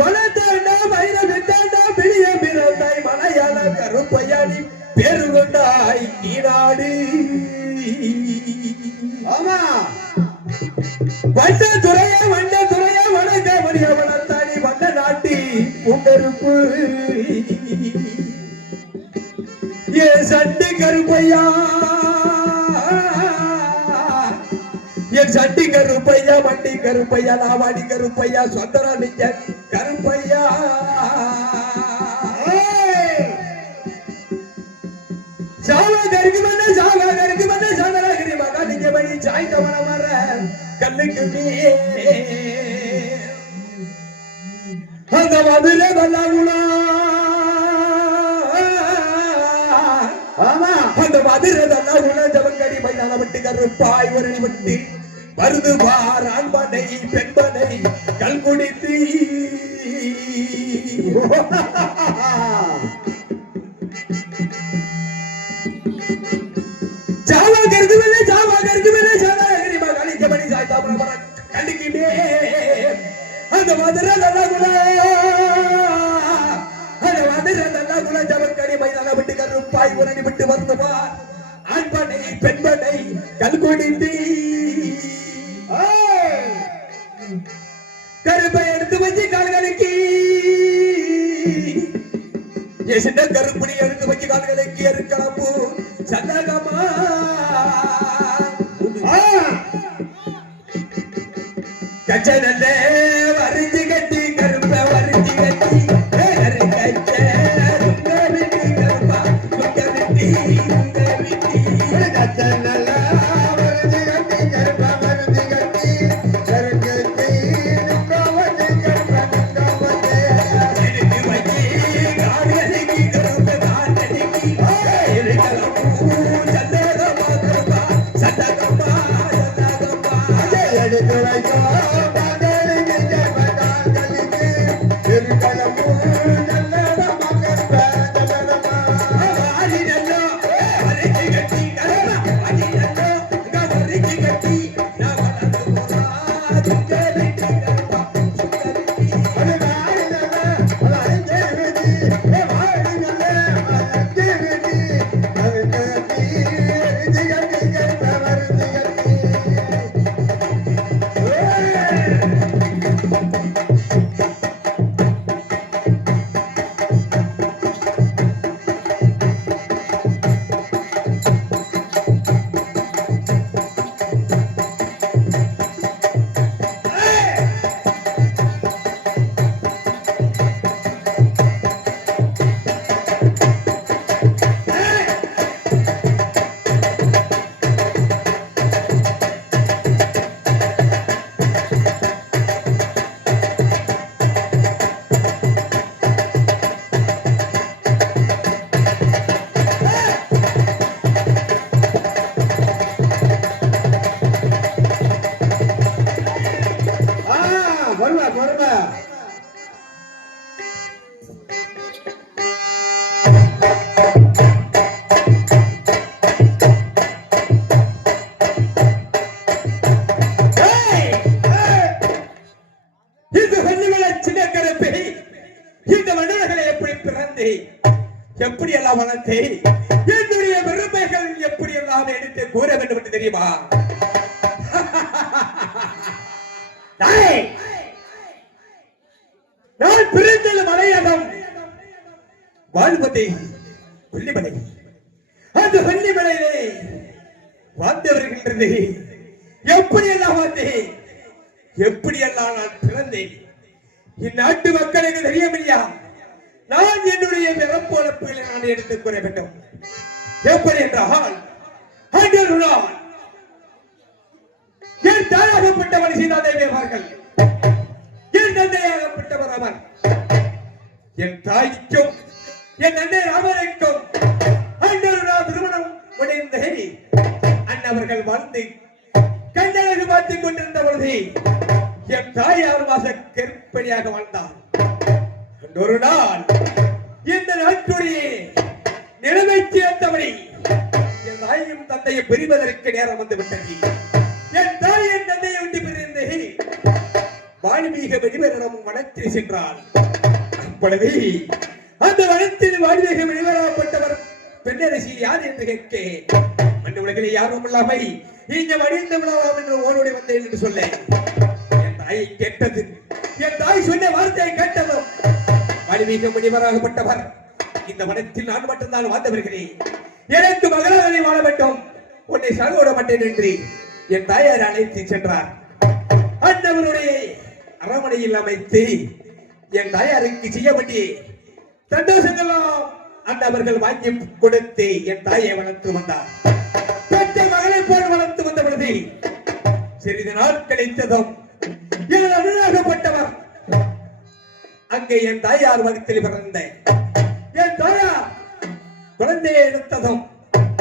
வளர்த்தாண்டா வைர விட்டாண்டா பெரிய பிறந்தாய் மலையாள கருப்பையாடி பேரு கொண்டாய் ஈநாடு. ஆமா வண்ட துறையா வணங்க மணிய வளர்த்தாடி வண்ட நாட்டி பூங்கருப்பு ஏ சண்டி கருப்பையா என் சண்டி கருப்பையா வண்டி கருப்பையா லாவாடி கருப்பையா சொந்தரா நிஜ கருப்பையா சாவா கருக்கு மண்ண சாந்தராகிரி மகா நீங்க மணி சாய்ந்த வர கல்லுக்கு அந்த மதுரை வல்லாகுலா அந்த மதுரை வல்லாகுலா ஜவங்கடி மைதான விட்டு கருப்பாய் ஒரு விட்டு வருது பார் ஆண்பனை பெண்பனை கல்குடித்து ஜாவா கருக்கு மேலே சாந்தாகிரி மகா நீங்க மணி சாய்ந்த வர கல்லுக்கு அந்த மதுரை ஜவங்கடி மைதான விட்டு கருப்பாய் உரணி விட்டு வருவார் ஆண்பனை பெண்பனை கல்குடித்து கருப்பை எடுத்து வச்சு கால்களுக்கு சின்ன கருப்பணி எடுத்து வச்சு கால்களுக்கு எருக்களப்பு சந்தகமா கச்சனல்ல வரிஞ்சு கட்டி கருப்பை வரிஞ்சு எப்படி எல்லாம் வளர்த்து என்னுடைய பெருமைகள் எப்படி எல்லாம் எடுத்து கூற வேண்டும் என்று தெரியுமா? நான் பிறந்த மலையகம் வாழ்வதை வெள்ளிமலை. அந்த வெள்ளிமலையிலே வாழ்ந்து வருகின்றது. எப்படி எல்லாம் வந்தேன், எப்படி எல்லாம் நான் பிறந்தேன் இந்நாட்டு மக்களுக்கு தெரியவில்லையா? நான் என்னுடைய பிறப்போலப்புகளை நான் எடுத்துக் கூற வேண்டும். எப்படி என்றால் என் தாயாகப்பட்டவர் சீதாதேவி அவர்கள், என் தந்தையாகப்பட்டவர் அவர். என் தாய்க்கும் என் அன்னை ராமனுக்கும் திருமணம் முடிந்த அண்ணவர்கள் வாழ்ந்து கண்ணழகு பார்த்துக் கொண்டிருந்த பொழுது என் தாய் 6 மாச கற்பனையாக வாழ்ந்தார். ஒரு நாள் இந்த நாட்டுடைய நிலைமைக்கு ஏற்றபடி என் தாயும் தந்தையை பிரிவதற்கு நேரம் வந்து விட்டது. என் தாய் என் தந்தையை விட்டு பிரிந்து வால்மீக வெளிவரிடம் வனத்தில் சென்றாள். அப்பொழுது அந்த வனத்தில் வால்மீக வெளிவரப்பட்டவர் பெண்ணரசி யார் என்று கேட்க, மண் உலகிலே யாரும் இல்லாமை இங்க வடிந்த விழாவாம் என்று ஓடோடி வந்தேன் என்று சொல்ல, என் தாயை கேட்டது. என் தாய் சொன்ன வார்த்தையை கேட்டதும் வால்மீக முனிவராகப்பட்டவர், இந்த வனத்தில் நான் மட்டும்தான் வாழ்ந்து வருகிறேன், எனக்கு மகளாக வாழ வேண்டும், உன்னை சாகவிட மாட்டேன் என்று என் தாயார் அழைத்து சென்றார். அண்ணவருடைய அரமனையில் அமைத்து என் தாயாருக்கு செய்ய வேண்டிய சந்தோஷங்களாம் அண்ணவர்கள் வாங்கி கொடுத்து என் தாயை வளர்த்து வந்தார். பெற்ற மகளை போல் வளர்த்து வந்த பொழுது சிறிது நாள் கிடைத்ததும் எனது அண்ணனாகப்பட்டவர் அங்கே என் தாயார் வகுத்தில் பிறந்த என் தாயார் குழந்தையை எடுத்ததும்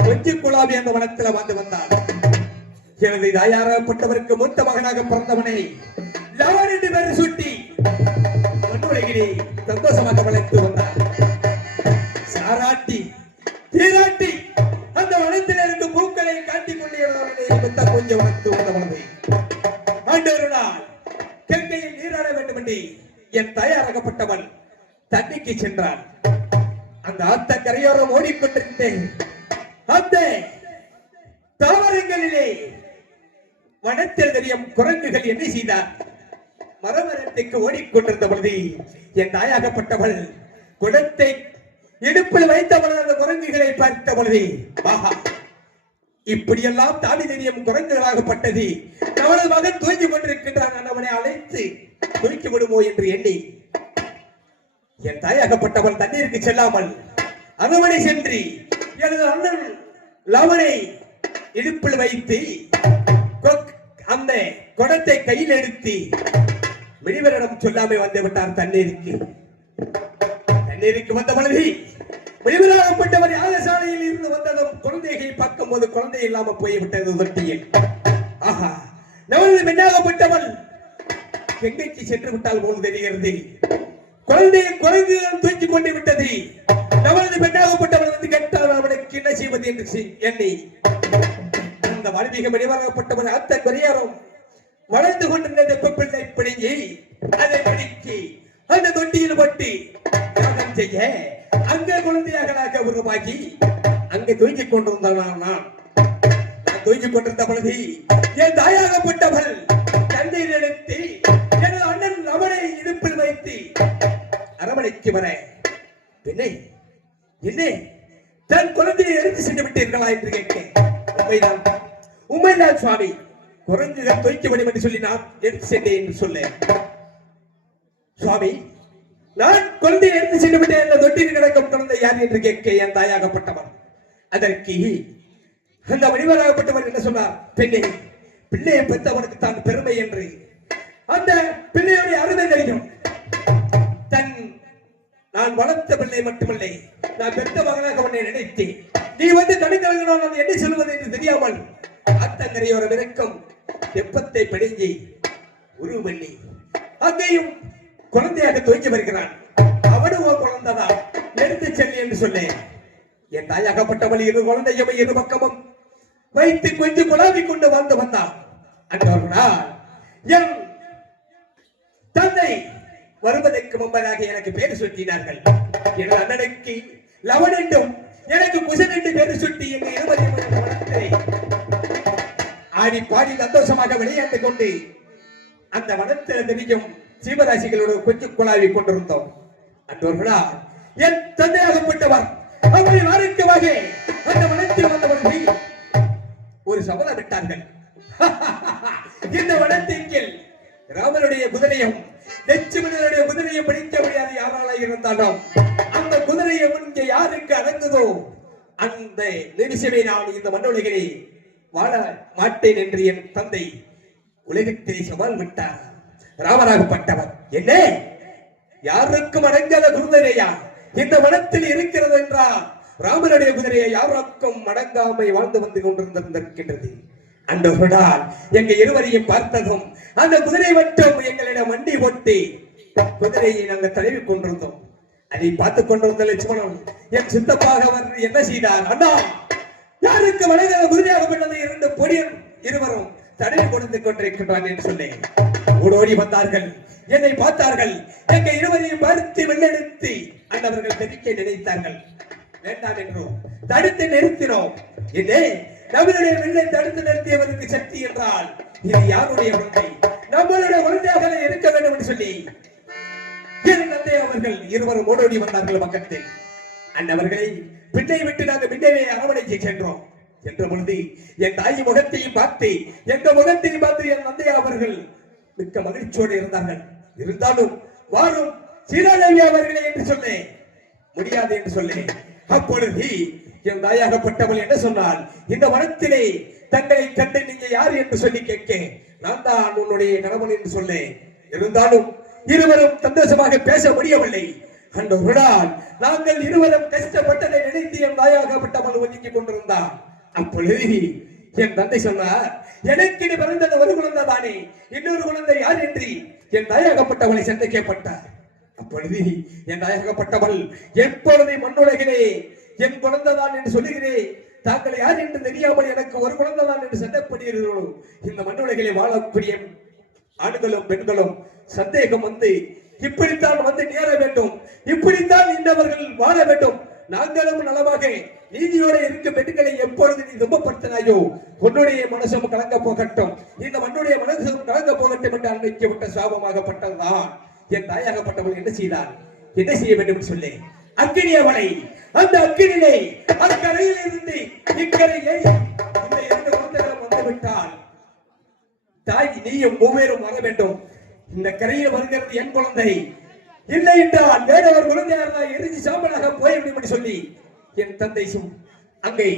கொஞ்சி குழாவி அந்த வனத்தில் வந்து வந்தார். எனது தாயாரப்பட்டவருக்கு மூத்த மகனாக பிறந்தவனை லவன் என்று பெயர் சுட்டி மண்ணுலகிலே சந்தோஷமாக வளர்த்து வந்தார். சாராட்டி தீராட்டி அந்த வனத்தில் இருக்கும் பூக்களை காட்டிக் கொண்டே கொஞ்சம் வளர்த்து வந்தவனை ஆண்டொரு நாள் கங்கையில் நீராட வேண்டும் என்று என் தாயாராகப்பட்டவன் தண்ணிக்கு சென்றான். அந்த ஆத்த கரையோரம் ஓடிக்கொண்டிருந்தேன். அந்த தாவரங்களிலே வனத்தில் தெரியும் குரங்குகள் என்ன செய்தார், மரமரத்துக்கு ஓடிக்கொண்டிருந்த பொழுது என் தாயாகப்பட்டவள் குடத்தை இடுப்பில் வைத்த பொழுது அந்த குரங்குகளை பார்த்த பொழுது, ஆஹா, இப்படியெல்லாம் தாவி தெரியும் குரங்குகளாகப்பட்டது, அவனது மகன் தூங்கி கொண்டிருக்கின்றான், அவனை அழைத்து தூக்கி விடுமோ என்று எண்ணி என் தாயாகப்பட்டவள் தண்ணீருக்கு செல்லாமல் அரவணை சென்று எனது அண்ணன் லவனை இடுப்பில் வைத்து அந்த குடத்தை கையில் எடுத்து முனிவரிடம் சொல்லாமல் வந்து விட்டார். தண்ணீருக்கு வந்த பொழுது முனிவராகப்பட்டவர் யாகசாலையில் இருந்து வந்ததும் குழந்தைகளை பார்க்கும் போது குழந்தை இல்லாம போய்விட்டது தொட்டியில். ஆஹா, நமது பெண்ணாகப்பட்டவள் எங்கைக்கு சென்று விட்டால் போல் தெரிகிறது. குழந்தையை குரங்குகள் தூக்கி கொண்டு விட்டது. நமது பெண்ணாகப்பட்டவள் வந்து கேட்டால் அவனுக்கு என்ன செய்வது என்று எண்ணி அந்த வாழ்விக மணிவராகப்பட்டவன் அத்தன் பரிகாரம் வளர்ந்து கொண்டிருந்த பிள்ளை பிடுங்கி அதை பிடிக்கி அந்த தொட்டியில் பட்டு தியாகம் செய்ய அங்க குழந்தையாக உருவாக்கி அங்கே தூக்கிக் கொண்டிருந்தான். நான் தூக்கிக் கொண்டிருந்த பொழுது என் தாயாகப்பட்டவள் தந்தையில் எடுத்து எனது அண்ணன் அவனை இடுப்பில் வைத்து அரவணைக்கு வர என்னை என்னை தன் குழந்தையை எடுத்து சென்று விட்டீர்களா என்று கேட்க உண்மைதான் சுவாமி, குரங்குகள் தூக்கி வேண்டும் என்று சொல்லி நான் எடுத்து சென்றேன் என்று சொல்ல சுவாமி, நான் குழந்தையை எடுத்து சென்று விட்டேன். அந்த தொட்டில் கிடக்கும் குழந்தை யார் என்று கேட்க என் தாயாகப்பட்டவன் அதற்கு அந்த மணிவராகப்பட்டவர் என்ன சொன்னார், பெண்ணே, பிள்ளையை பெற்றவனுக்கு தான் பெருமை என்று அந்த பிள்ளையுடைய அருமை தெரியும். நான் வளர்த்த பிள்ளை மட்டுமில்லை, நான் பெற்ற மகனாக உன்னை நினைத்தேன். நீ வந்து கடுங்கலங்கினால் நான் என்ன சொல்வது என்று தெரியாமல் அத்தங்கரையோர விளக்கம் தெப்பத்தை பிடுங்கி உருவள்ளி அங்கேயும் குழந்தையாக துவங்கி வருகிறான். அவனும் குழந்தைதான் எடுத்து செல்லி என்று சொன்னேன். என் தாயாகப்பட்டவள் இரு குழந்தையும் இரு பக்கமும் வைத்து கொஞ்சம் குழாவி கொண்டு வந்து வந்தான். அன்றவர்களால் என் தந்தை வருவதற்கு முன்பதாக எனக்கு பேரு சுட்டினார்கள். எனது அண்ணனுக்கு லவன் என்றும் எனக்கு குசன் என்று பேரு சுட்டி எங்க 23 வனத்திலே ஆடி பாடி சந்தோஷமாக விளையாண்டு கொண்டு அந்த வனத்தில் தெரியும் சீவராசிகளோடு கொஞ்சம் குழாவி கொண்டிருந்தோம். அன்றவர்களால் என் தந்தையாகப்பட்டவர் அவரை வாரிக்கமாக அந்த வனத்தில் வந்தவர்கள் ஒரு சபலம் விட்டார்கள். இந்த வனத்திற்கு ராமனுடைய குதிரையும் லட்சுமணனுடைய குதிரையை பிடிக்க முடியாது யாரால இருந்தாலும் அந்த குதிரையை இங்கே யாருக்கு அடங்குதோ அந்த நிமிஷமே நான் இந்த மண்ணுலகிலே வாழ மாட்டேன் என்று என் தந்தை உலகத்திலே சவால் விட்டார். ராமராகப்பட்டவர் என்ன யாருக்கும் அடங்காத குதிரையா இந்த வனத்தில் இருக்கிறது என்றால் ராமனுடைய குதிரையை யாருக்கும் அடங்காமை வாழ்ந்து வந்து கொண்டிருந்திருக்கின்றது. அன்றவர்களால் எங்க இருவரையும் பார்த்ததும் அந்த குதிரை மட்டும் எங்களிடம் வண்டி ஓட்டி குதிரையை நாங்கள் தழுவி கொண்டிருந்தோம். அதை பார்த்துக் கொண்டிருந்த லட்சுமணன் என் சித்தப்பாக அவர் என்ன செய்தார், அண்ணா யாருக்கு வணங்காத குதிரையாக பண்ணது 2 பொடியன் இருவரும் தடவி கொடுத்து கொண்டிருக்கின்றான் என்று சொன்னேன். ஓடோடி வந்தார்கள், என்னை பார்த்தார்கள், எங்க இருவரையும் பார்த்து வெள்ளெடுத்து அண்ணவர்கள் தெரிவிக்க நினைத்தார்கள். வேண்டாம் என்றோம், தடுத்து நிறுத்தினோம். என்னே நம்மளுடைய வெள்ளை தடுத்து நிறுத்தியவருக்கு சக்தி என்றால் இது யாருடைய குழந்தை, நம்மளுடைய குழந்தையாக இருக்க வேண்டும் என்று சொல்லி என் தந்தை அவர்கள் இருவரும் ஓடோடி வந்தார்கள் பக்கத்தில். அண்ணவர்களை பின்னை விட்டு நாங்கள் பின்னவே அரவணைக்கு சென்றோம். என்ற பொழுது என் தாய் முகத்தையும் பார்த்து எந்த முகத்தையும் பார்த்து என் தந்தை அவர்கள் மிக்க மகிழ்ச்சியோடு இருந்தார்கள். இருந்தாலும் வாரும் சீதாதேவி அவர்களே என்று சொன்னேன், முடியாது என்று சொன்னேன். அப்பொழுது என் தாயாகப்பட்டவள் என்ன சொன்னால், இந்த வனத்திலே தங்களை கண்டு நீங்க யார் என்று சொல்லி கேட்க நான் தான் உன்னுடைய கணவன் என்று சொன்னேன். இருந்தாலும் இருவரும் சந்தோஷமாக பேச முடியவில்லை. அந்த விடால் நாங்கள் இருவரும் கஷ்டப்பட்டதை நினைத்து என் தாயாகப்பட்டவள் ஒதுக்கி கொண்டிருந்தார். அப்பொழுது என் தந்தை சொன்னார், எனக்கு நீ பிறந்தது ஒரு குழந்தை தானே, இன்னொரு குழந்தை யார் என்று என் தாயாகப்பட்டவளை சந்திக்கப்பட்டார். அப்பொழுது என் தாயாகப்பட்டவள் எப்பொழுது மண்ணுலகிலே என் குழந்தைதான் என்று சொல்லுகிறேன், தாங்கள் யார் என்று தெரியாமல் எனக்கு ஒரு குழந்தைதான் என்று சண்டைப்படுகிறீர்களோ, இந்த மண்ணுலகிலே வாழக்கூடிய ஆண்களும் பெண்களும் சந்தேகம் வந்து இப்படித்தான் வந்து நேர வேண்டும், இப்படித்தான் இந்தவர்கள் வாழ வேண்டும், நாங்களும் நலமாக நீதியோட இருக்க பெண்களை எப்பொழுது நீ துன்பப்படுத்தினாயோ உன்னுடைய மனசும் கலங்க போகட்டும், இந்த மண்ணுடைய மனசும் கலங்க போகட்டும் என்று அன்னைக்கு விட்ட சாபமாகப்பட்டதுதான். என் தாயாகப்பட்டவள் என்ன செய்தார், என்ன செய்ய வேண்டும் என்று சொல்லி அக்கினி அவளை அந்த அக்கினிலே அக்கரையில் இருந்து இக்கரை ஏறி இந்த 2 குழந்தைகளும் வந்துவிட்டால் தாய் நீயும் மூவேரும் வர வேண்டும். இந்த கரையில் வருகிறது என் குழந்தை, இல்லை என்றால் வேற ஒரு குழந்தையாக எரிஞ்சு சாம்பலாக போய்விடும் என்று சொல்லி என் தந்தை அங்கே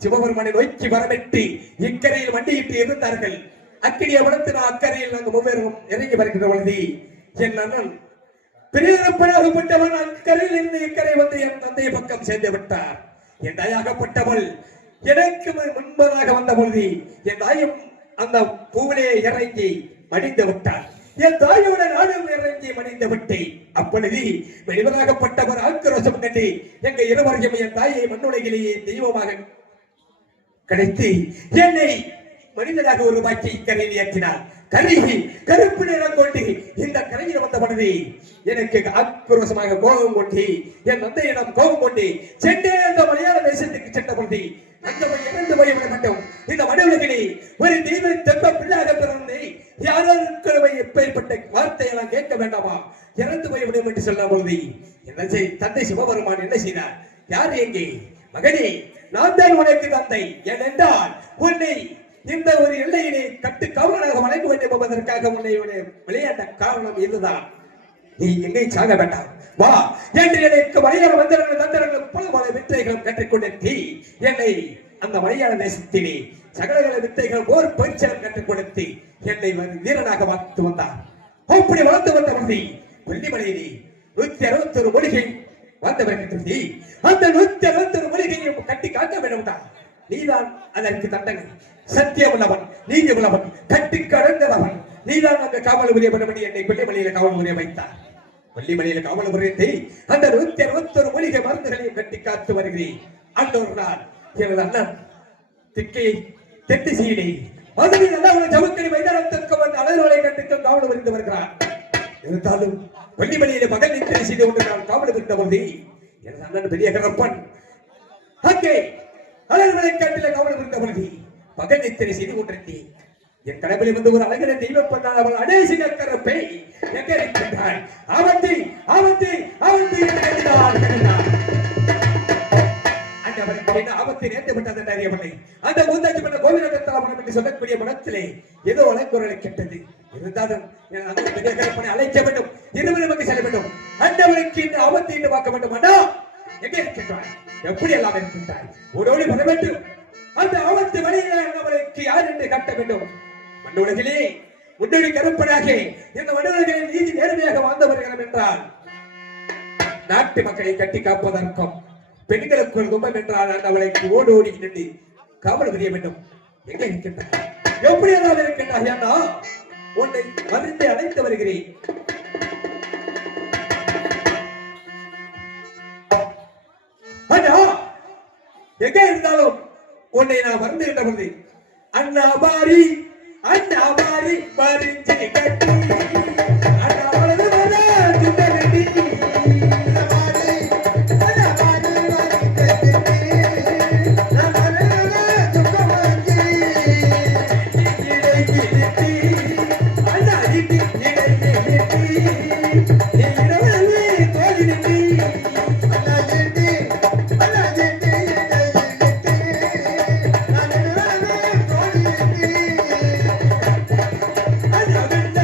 சிவபெருமானை நோக்கி வரவிட்டு இக்கரையில் வண்டியிட்டு இருந்தார்கள். அக்கினியை வளர்த்து அக்கரையில் நாங்கள் மூவேரும் இறங்கி வருகின்ற பொழுது என் அண்ணன் பெரியப்பனாகப்பட்டவன் அக்கரையில் இருந்து இக்கரை வந்து என் தந்தையை பக்கம் சேர்ந்து விட்டார். என் தாயாகப்பட்டவள் எனக்கு முன்பதாக வந்த பொழுது என் தாயும் அந்த பூவிலே இறங்கி மடிந்து விட்டார். என் தாயோட நாடும் இறங்கி மடிந்து விட்டேன். அப்பொழுது வெளிவராகப்பட்டவர் ஆக்ரோஷம் கண்டு எங்க இருவரையும் என் தாயை மண்ணுலகிலேயே தெய்வமாக கிடைத்து என்னை மனிதனாக ஒரு பாக்கி கரையில் ஏற்றினார். கருகி கருப்பு நிறம் கொண்டு இந்த கரையில் வந்த பொழுது எனக்கு ஆக்ரோஷமாக கோபம் கொண்டு என் தந்தையிடம் கோபம் கொண்டு சென்றே அந்த மலையாள தேசத்துக்கு சென்ற பொழுது அங்க போய் இறந்து போய்விட மாட்டோம். இந்த மனிதர்களே ஒரு தெய்வ தெப்ப பிள்ளாக பிறந்து யாரோருக்கிழமை எப்பேற்பட்ட வார்த்தையை நான் கேட்க வேண்டாமா, இறந்து போய்விடும் என்று சொல்ல பொழுது என்ன தந்தை சிவபெருமான் என்ன செய்தார்? யார் எங்கே? மகனே, நான் தான் உனக்கு தந்தை. ஏனென்றால் உன்னை இந்த ஒரு எல்லையிலே கட்டு காவலனாக வழங்க வேண்டும் என்பதற்காக உன்னை விளையாட்ட காரணம் இதுதான். நீ எங்கே சாக வேண்டாம், வா என்று எனக்கு மலையாள மந்திரங்கள் தந்திரங்கள் பல பல வித்தைகளும் கற்றுக்கொடுத்தி என்னை அந்த மலையாள தேசத்திலே சகலகல வித்தைகள் போர் பயிற்சிகள் கற்றுக் கொடுத்து என்னை வீரனாக வளர்த்து வந்தார். அப்படி வளர்த்து வந்த பொழுது கொல்லிமலையிலே 161 மொழிகை வந்தவர்கள் அந்த 161 மொழிகையும் கட்டி காக்க வேண்டும் தான். நீதான் அதற்கு தண்டனை. சத்தியம் உள்ளவன், நீதி உள்ளவன், கட்டி கடந்தவன் நீதான் அங்க காவல் புரிய பண்ணி என்னை கொல்லிமலையில காவல் புரிய வைத்தார். கொல்லிமலையில காவல் புரியத்தை அந்த 161 மொழிகை மருந்துகளையும் கட்டி காத்து வருகிறேன். அன்றொரு நாள் எனது அண்ணன் திக்கை தெட்டி சீனி மதுரை நல்ல ஜவுக்கடி மைதானத்திற்கு வந்து அழகுகளை கண்டித்து காவல் புரிந்து வருகிறார். இருந்தாலும் கொல்லிமலையில பகல் நித்திரை செய்து கொண்டு நான் காவல் புரிந்த பொழுது எனது அண்ணன் பெரிய கரப்பன் அங்கே அழகுகளை கட்டில காவல் புரிந்த பொழுது பகல் நித்திரை செய்து கொண்டிருந்தேன். என் கடவுளை வந்து ஒரு அழகின தெய்வம் பண்ணால் அவள் அடேசி கரப்பை எங்கே இருக்கின்றாள்? ஆபத்து ஆபத்து ஆபத்து என்று கட்டினார். ஆபத்தை நேர்ந்து விட்டது அறியவில்லை. அந்த மூந்தாச்சி பண்ண கோவிலகத்தாபனம் என்று சொல்லக்கூடிய மனத்திலே ஏதோ அலைக்குரலை கேட்டது. இருந்தாலும் அந்த பெரிய கருப்பனை அழைக்க வேண்டும், இருவரும் அங்கு செல்ல வேண்டும். அண்டவருக்கு இந்த ஆபத்தை என்று பார்க்க வேண்டும். அண்ணா எங்கே இருக்கின்றாய்? எப்படி எல்லாம் இருக்கின்றாய்? ஓடோடி வர வேண்டும். அந்த ஆபத்து வழியிலே அண்ணவருக்கு யார் என்று காட்ட வேண்டும். மண்ணுலகிலே முன்னணி கருப்பனாக இந்த மண்ணுலகிலே நீதி நேர்மையாக வாழ்ந்து வருகிறோம் என்றால் நாட்டு மக்களை கட்டி காப்பதற்கும் பெண்களுக்கு ஒரு துன்பம் என்றால் அவளை ஓடோடி நின்று காவல் புரிய வேண்டும். எங்க இருக்கின்றார்? எப்படி எல்லாம் இருக்கின்றார்? ஏன்னா உன்னை மருந்து அழைத்து வருகிறேன். எங்க இருந்தாலும் உன்னை நான் வருந்துகின்ற பொழுது அண்ணா பாரி பறிஞ்சு கட்டி அண்ணா வலது கட்டி I'm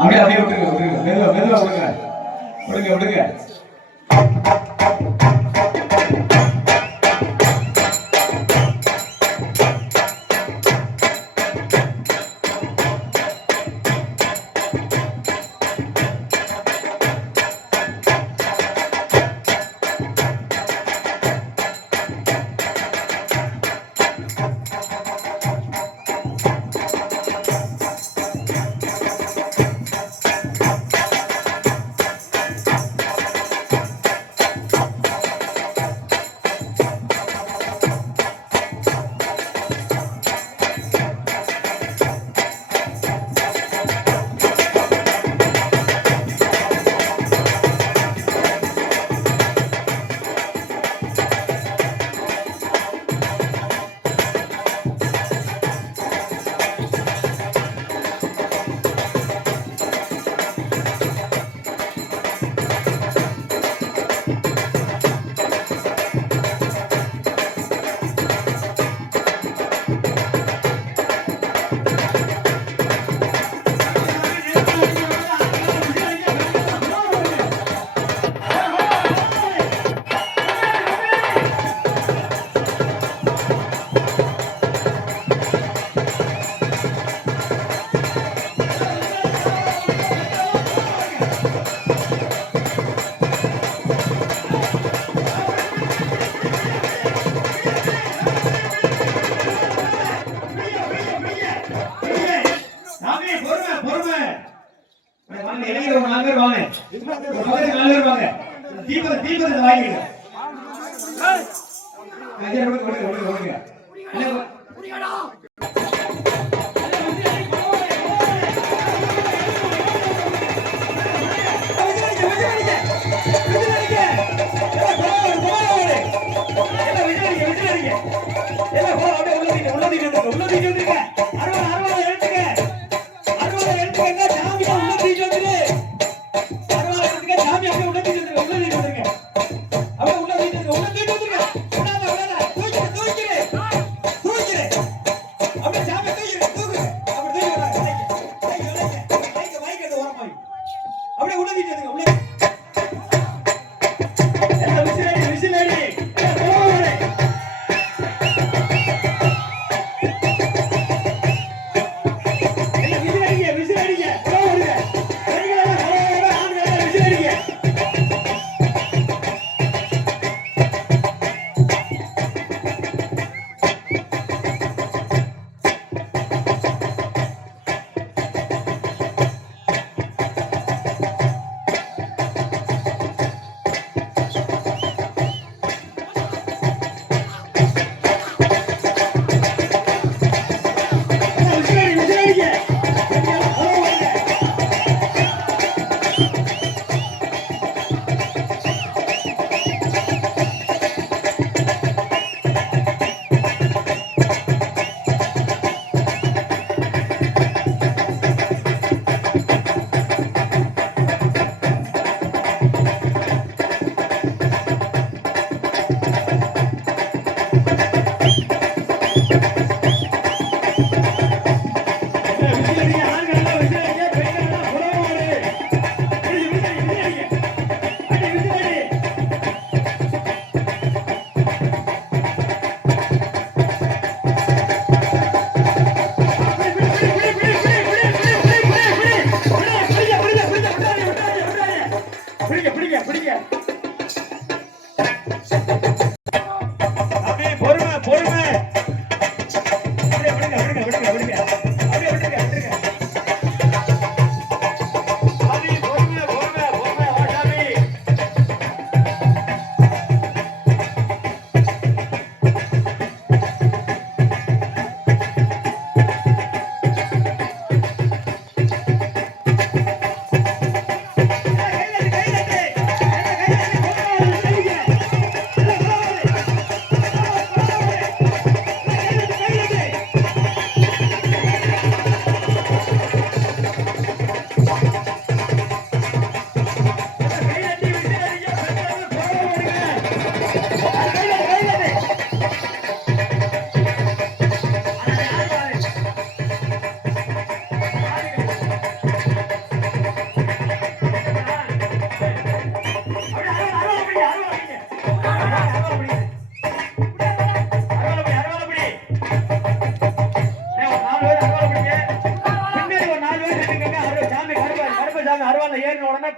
அப்படியே விட்டுருங்க மெதுவா விடுங்க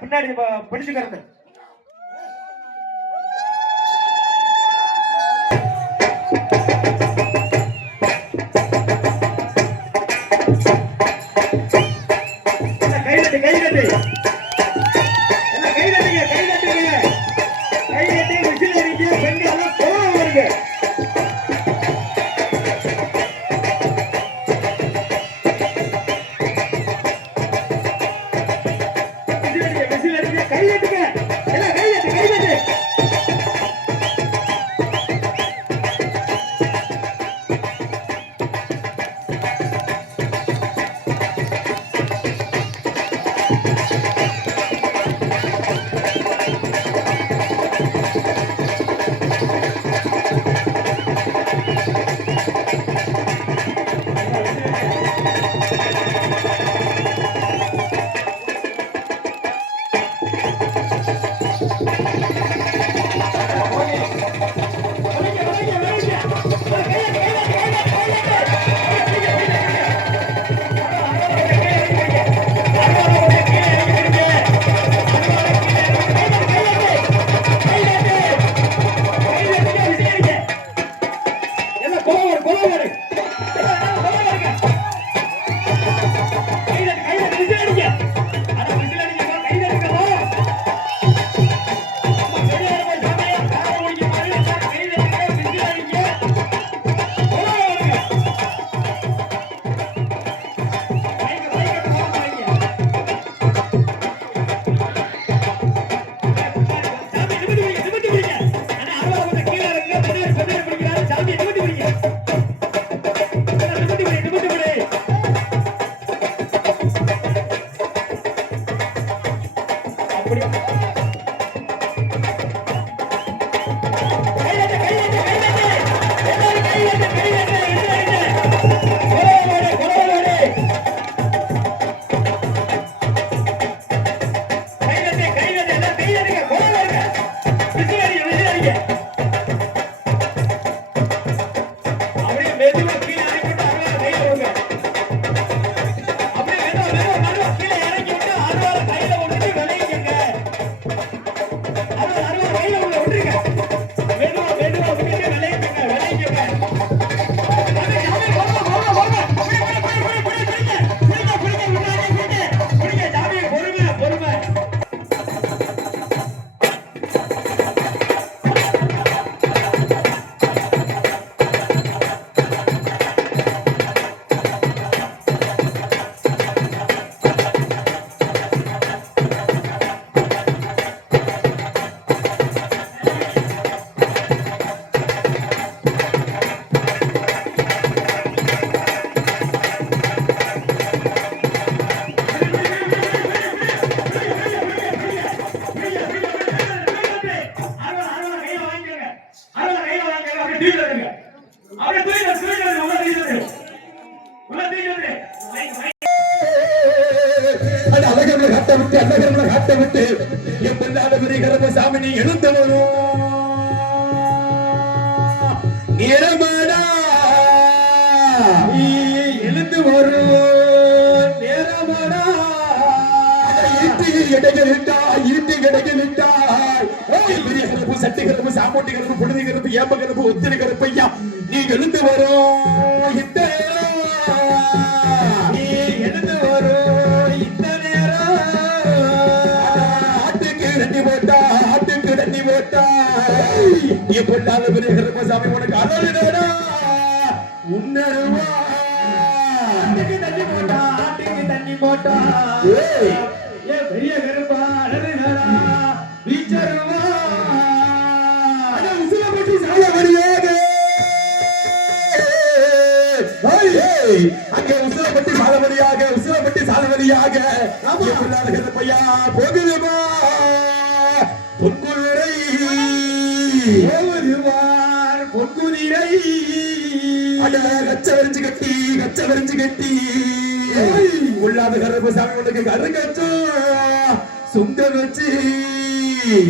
பின்னாடி பிடிச்சுக்கிறது. சாமி எழுந்தவரும் நேரமாடா எழுந்து வரும் நேரமாடா இருட்டி கிடைக்கிட்டாய் பெரிய கருப்பு சட்டி கருப்பு சாப்பாட்டு கருப்பு புழுதி கருப்பு ஏப்ப கருப்பு ஒத்திரி கருப்பு ஐயா நீ எழுந்து வரும் இந்த நீ எழுந்து வரும் இந்த நேரம் ஆட்டுக்கு தண்ணி போட்டா நீ பொல்லாத பெரிய கருப்பு சாமி உனக்கு அருள்டா உன்னருவா ஆட்டுக்கு தண்ணி போட்டா பெரிய கருப்பா அருள்டா வீச்சருவா உசிலப்பட்டி சாலவரியாக அங்கே உசிலப்பட்டி சாலவரியாக பொல்லாத கருப்பையா போகுதுமா பொன்குதிரை பொன்குதிரை கச்ச வரிஞ்சு கட்டி உள்ளாத கருப்பு சாமி உனக்கு கருங்கச்சு சுங்க வச்சு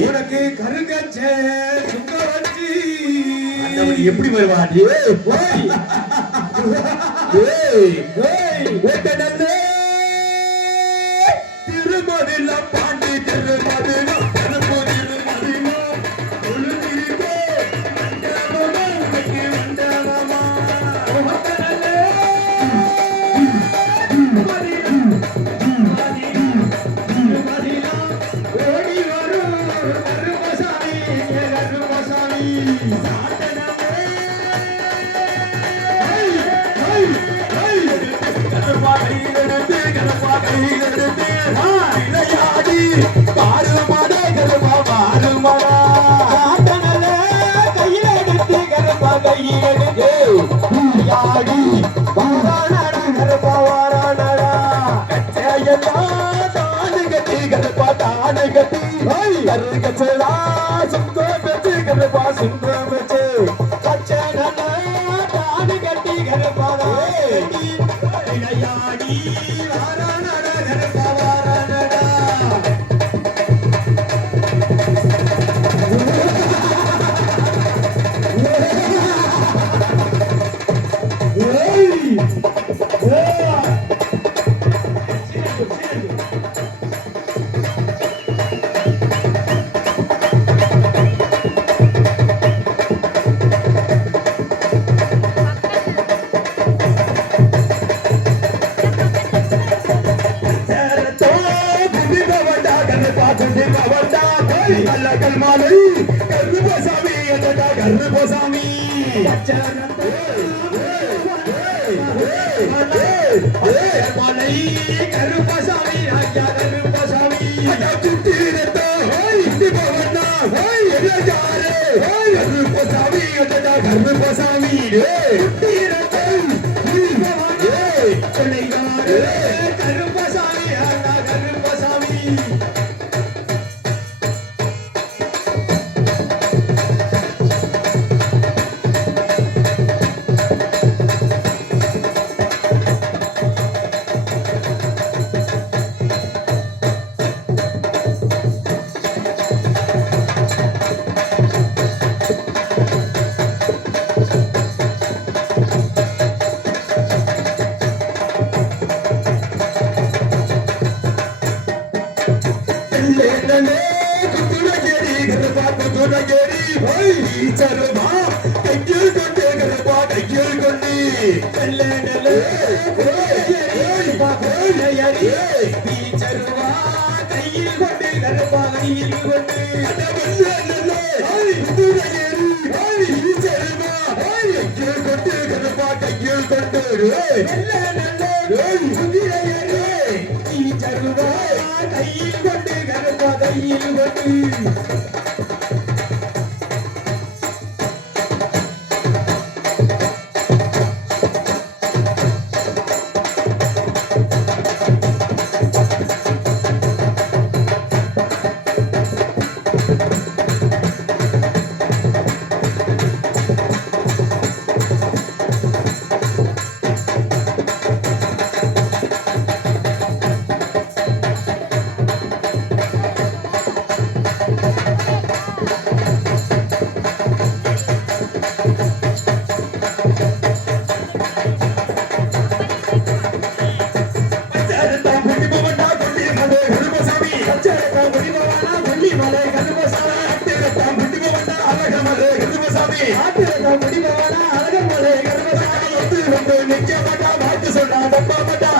உனக்கு கருங்கச்ச சுங்க வச்சு எப்படி வருவாடி திருமதில பாண்டி கையிலெடுத்து கருப்பா கையிலெடுத்து விளையாடி பாருமடா கருப்பா பாருமடா ஆட்டனல கையிலெடுத்து கருப்பா கையிலெடுத்து விளையாடி வாரானடா கருப்பா வாரானடா கச்சையெல்லாம் தானு கட்டி கருப்பா தானு கட்டி கரு கச்சலா சுந்தரம் வச்சு கருப்பா சுந்தரம் வச்சு கச்சனல தானு கட்டி கருப்பா கட்டி விளையாடி வாரானடா கருப்பா வாரானடா மாலை கருப்பசாமி என்னடா கருப்பசாமி மாலை கருப்பசாமி ஐயா கருப்பசாமி கருப்பசாமி என்னடா கருப்பசாமி கருப்பசாமி ஐயா கருப்பசாமி நிக்க மாட்டா வாக்கு சொன்னா தப்பா மாட்டா